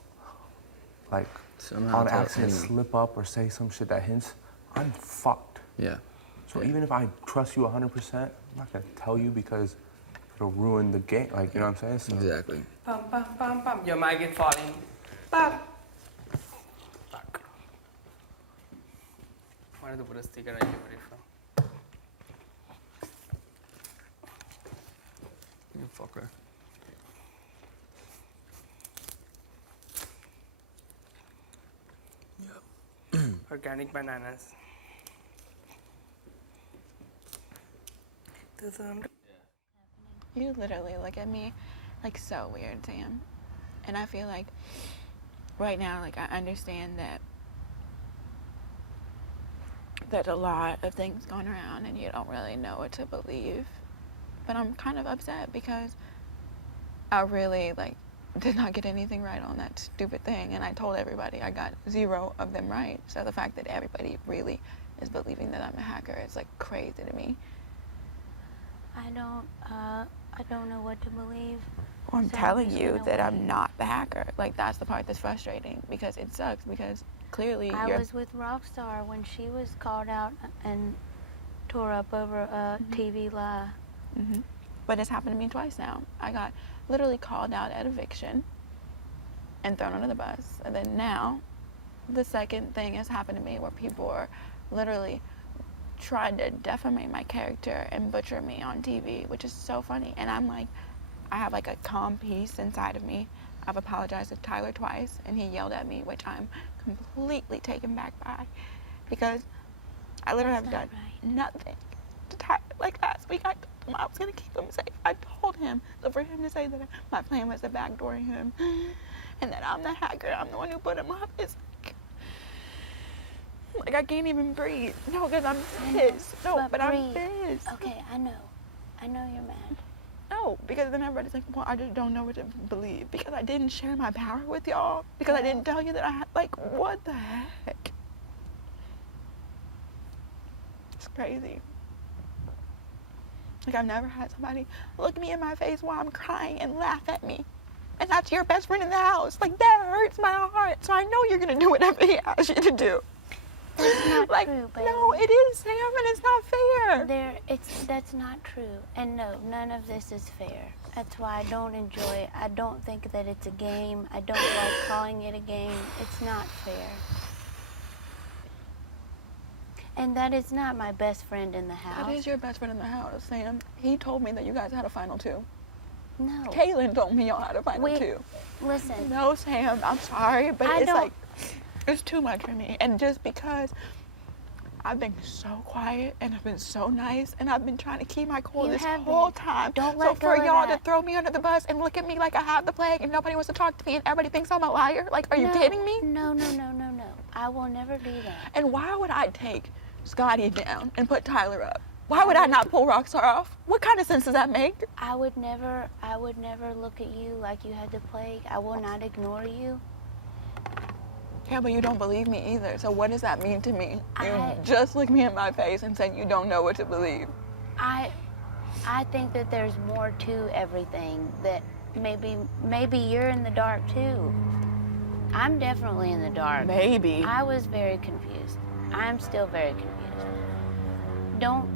like, Somehow on tell accident anyone. slip up or say some shit that hints, I'm fucked. Yeah. So even if I trust you 100%, I'm not gonna tell you because it'll ruin the game. Like, you know what I'm saying? So, Exactly. Pam, pam, pam, pam. Your mic is falling. Pam. Fuck. Wanted to put a sticker on you, where it from? You fucker. Organic bananas. You literally look at me like so weird, Sam. And I feel like right now, like I understand that there's a lot of things going around and you don't really know what to believe. But I'm kind of upset because I really did not get anything right on that stupid thing. And I told everybody I got 0 of them right. So the fact that everybody really is believing that I'm a hacker is like crazy to me. I don't know what to believe. Well, I'm So telling just you gonna that wait. I'm not the hacker. Like, that's the part that's frustrating because it sucks because clearly I you're... was with Rockstar when she was called out and tore up over a TV lie. But it's happened to me twice now. I got literally called out at eviction and thrown under the bus. And then now, the second thing has happened to me where people are literally trying to defamate my character and butcher me on TV, which is so funny. And I'm like, I have like a calm peace inside of me. I've apologized to Tyler twice, and he yelled at me, which I'm completely taken back by, because I literally have done nothing to Tyler. Like last week, I told him I was gonna keep him safe. I told him, so for him to say that my plan was to backdoor him, and that I'm the hacker, I'm the one who put him up, it's like I can't even breathe. No, because I'm pissed. No, but I'm pissed. Okay, I know you're mad. No, because then everybody's like, well, I just don't know what to believe. Because I didn't share my power with y'all. Because I didn't tell you that I had, like, what the heck? It's crazy. Like, I've never had somebody look me in my face while I'm crying and laugh at me. And that's your best friend in the house. Like, that hurts my heart. So I know you're going to do whatever he asks you to do. That's not like, true, baby. No, it is, Sam, and it's not fair. That's not true. And no, none of this is fair. That's why I don't enjoy it. I don't think that it's a game. I don't like calling it a game. It's not fair. And that is not my best friend in the house. That is your best friend in the house, Sam. He told me that you guys had a final two. No. Kaylin told me y'all had a final two. Listen. No, Sam, I'm sorry, but it's like, it's too much for me. And just because I've been so quiet and I've been so nice and I've been trying to keep my cool this whole time. Don't so let go for of y'all to that. throw me under the bus and look at me like I have the plague and nobody wants to talk to me and everybody thinks I'm a liar, like, are you kidding me? No. I will never do that. And why would I take Scotty down and put Tyler up? Why would I not pull Rockstar off? What kind of sense does that make? I would never look at you like you had the plague. I will not ignore you. Yeah, but you don't believe me either. So what does that mean to me? You just looked me in my face and said you don't know what to believe. I think that there's more to everything, that maybe you're in the dark too. I'm definitely in the dark. Maybe. I was very confused. I'm still very confused. Don't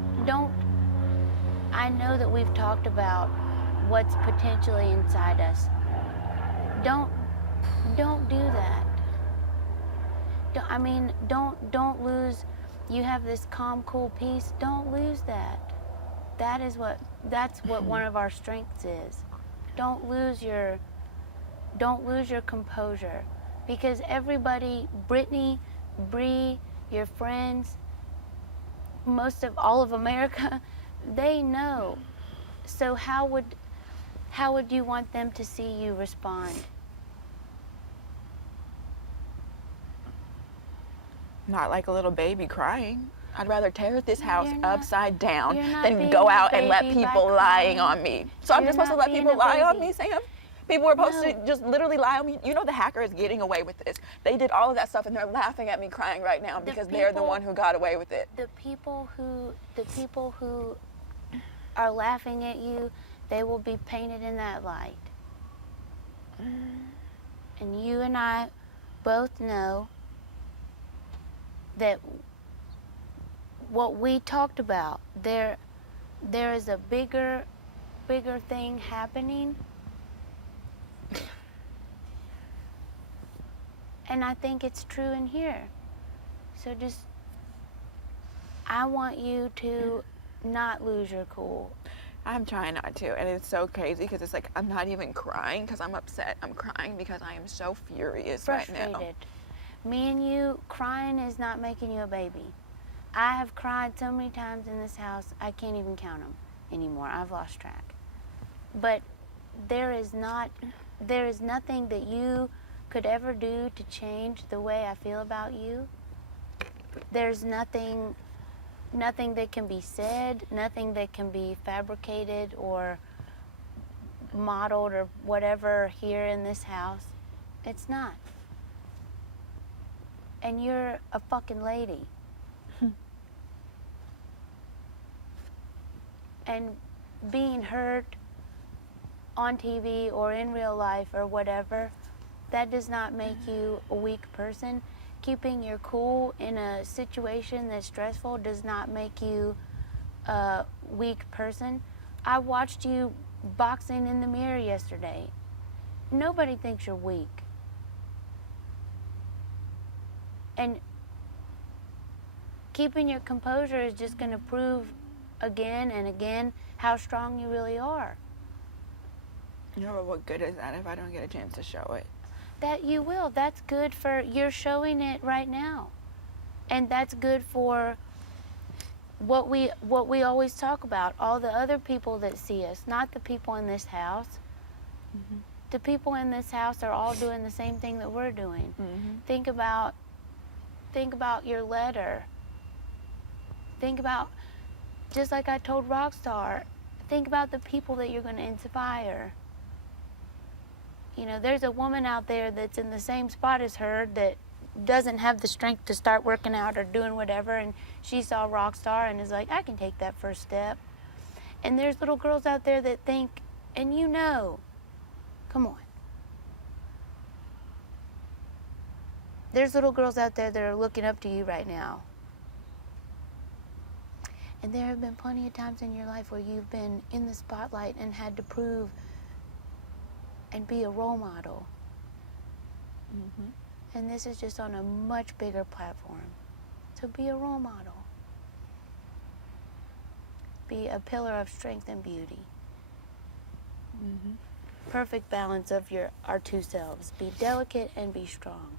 I know that we've talked about what's potentially inside us. Don't do that. Don't lose. You have this calm, cool peace. Don't lose that. That's what one of our strengths is. Don't lose your composure, because everybody, Brittany, Bree, your friends, most of all of America, they know. So how would you want them to see you respond? Not like a little baby crying. I'd rather tear this house You're not- upside down you're not than being go a out and let baby by people lying crying. on me. So I'm You're just supposed to not let being people a lie on baby. me, Sam? People were supposed No. to just literally lie on me. You know the hacker is getting away with this. They did all of that stuff and they're laughing at me crying right now because they're the people- one who got away with it. The people who are laughing at you, they will be painted in that light. And you and I both know that what we talked about, there is a bigger thing happening. And I think it's true in here. So I want you to not lose your cool. I'm trying not to, and it's so crazy because it's like I'm not even crying because I'm upset. I'm crying because I am so furious right now. Frustrated. Me and you, crying is not making you a baby. I have cried so many times in this house, I can't even count them anymore. I've lost track. But there is nothing that you could ever do to change the way I feel about you. There's nothing that can be said, nothing that can be fabricated or modeled or whatever here in this house. It's not. And you're a fucking lady. And being hurt on TV or in real life or whatever, that does not make you a weak person. Keeping your cool in a situation that's stressful does not make you a weak person. I watched you boxing in the mirror yesterday. Nobody thinks you're weak. And keeping your composure is just going to prove again and again how strong you really are. You know, but what good is that if I don't get a chance to show it? That you will. That's good for, you're showing it right now. And that's good for what we always talk about, all the other people that see us, not the people in this house. Mm-hmm. The people in this house are all doing the same thing that we're doing. Mm-hmm. Think about your letter. Think about, just like I told Rockstar, think about the people that you're going to inspire. You know, there's a woman out there that's in the same spot as her that doesn't have the strength to start working out or doing whatever, and she saw Rockstar and is like, I can take that first step. And there's little girls out there that think, and you know, come on. There's little girls out there that are looking up to you right now. And there have been plenty of times in your life where you've been in the spotlight and had to prove and be a role model. Mm-hmm. And this is just on a much bigger platform. So be a role model. Be a pillar of strength and beauty. Mm-hmm. Perfect balance of our two selves. Be delicate and be strong.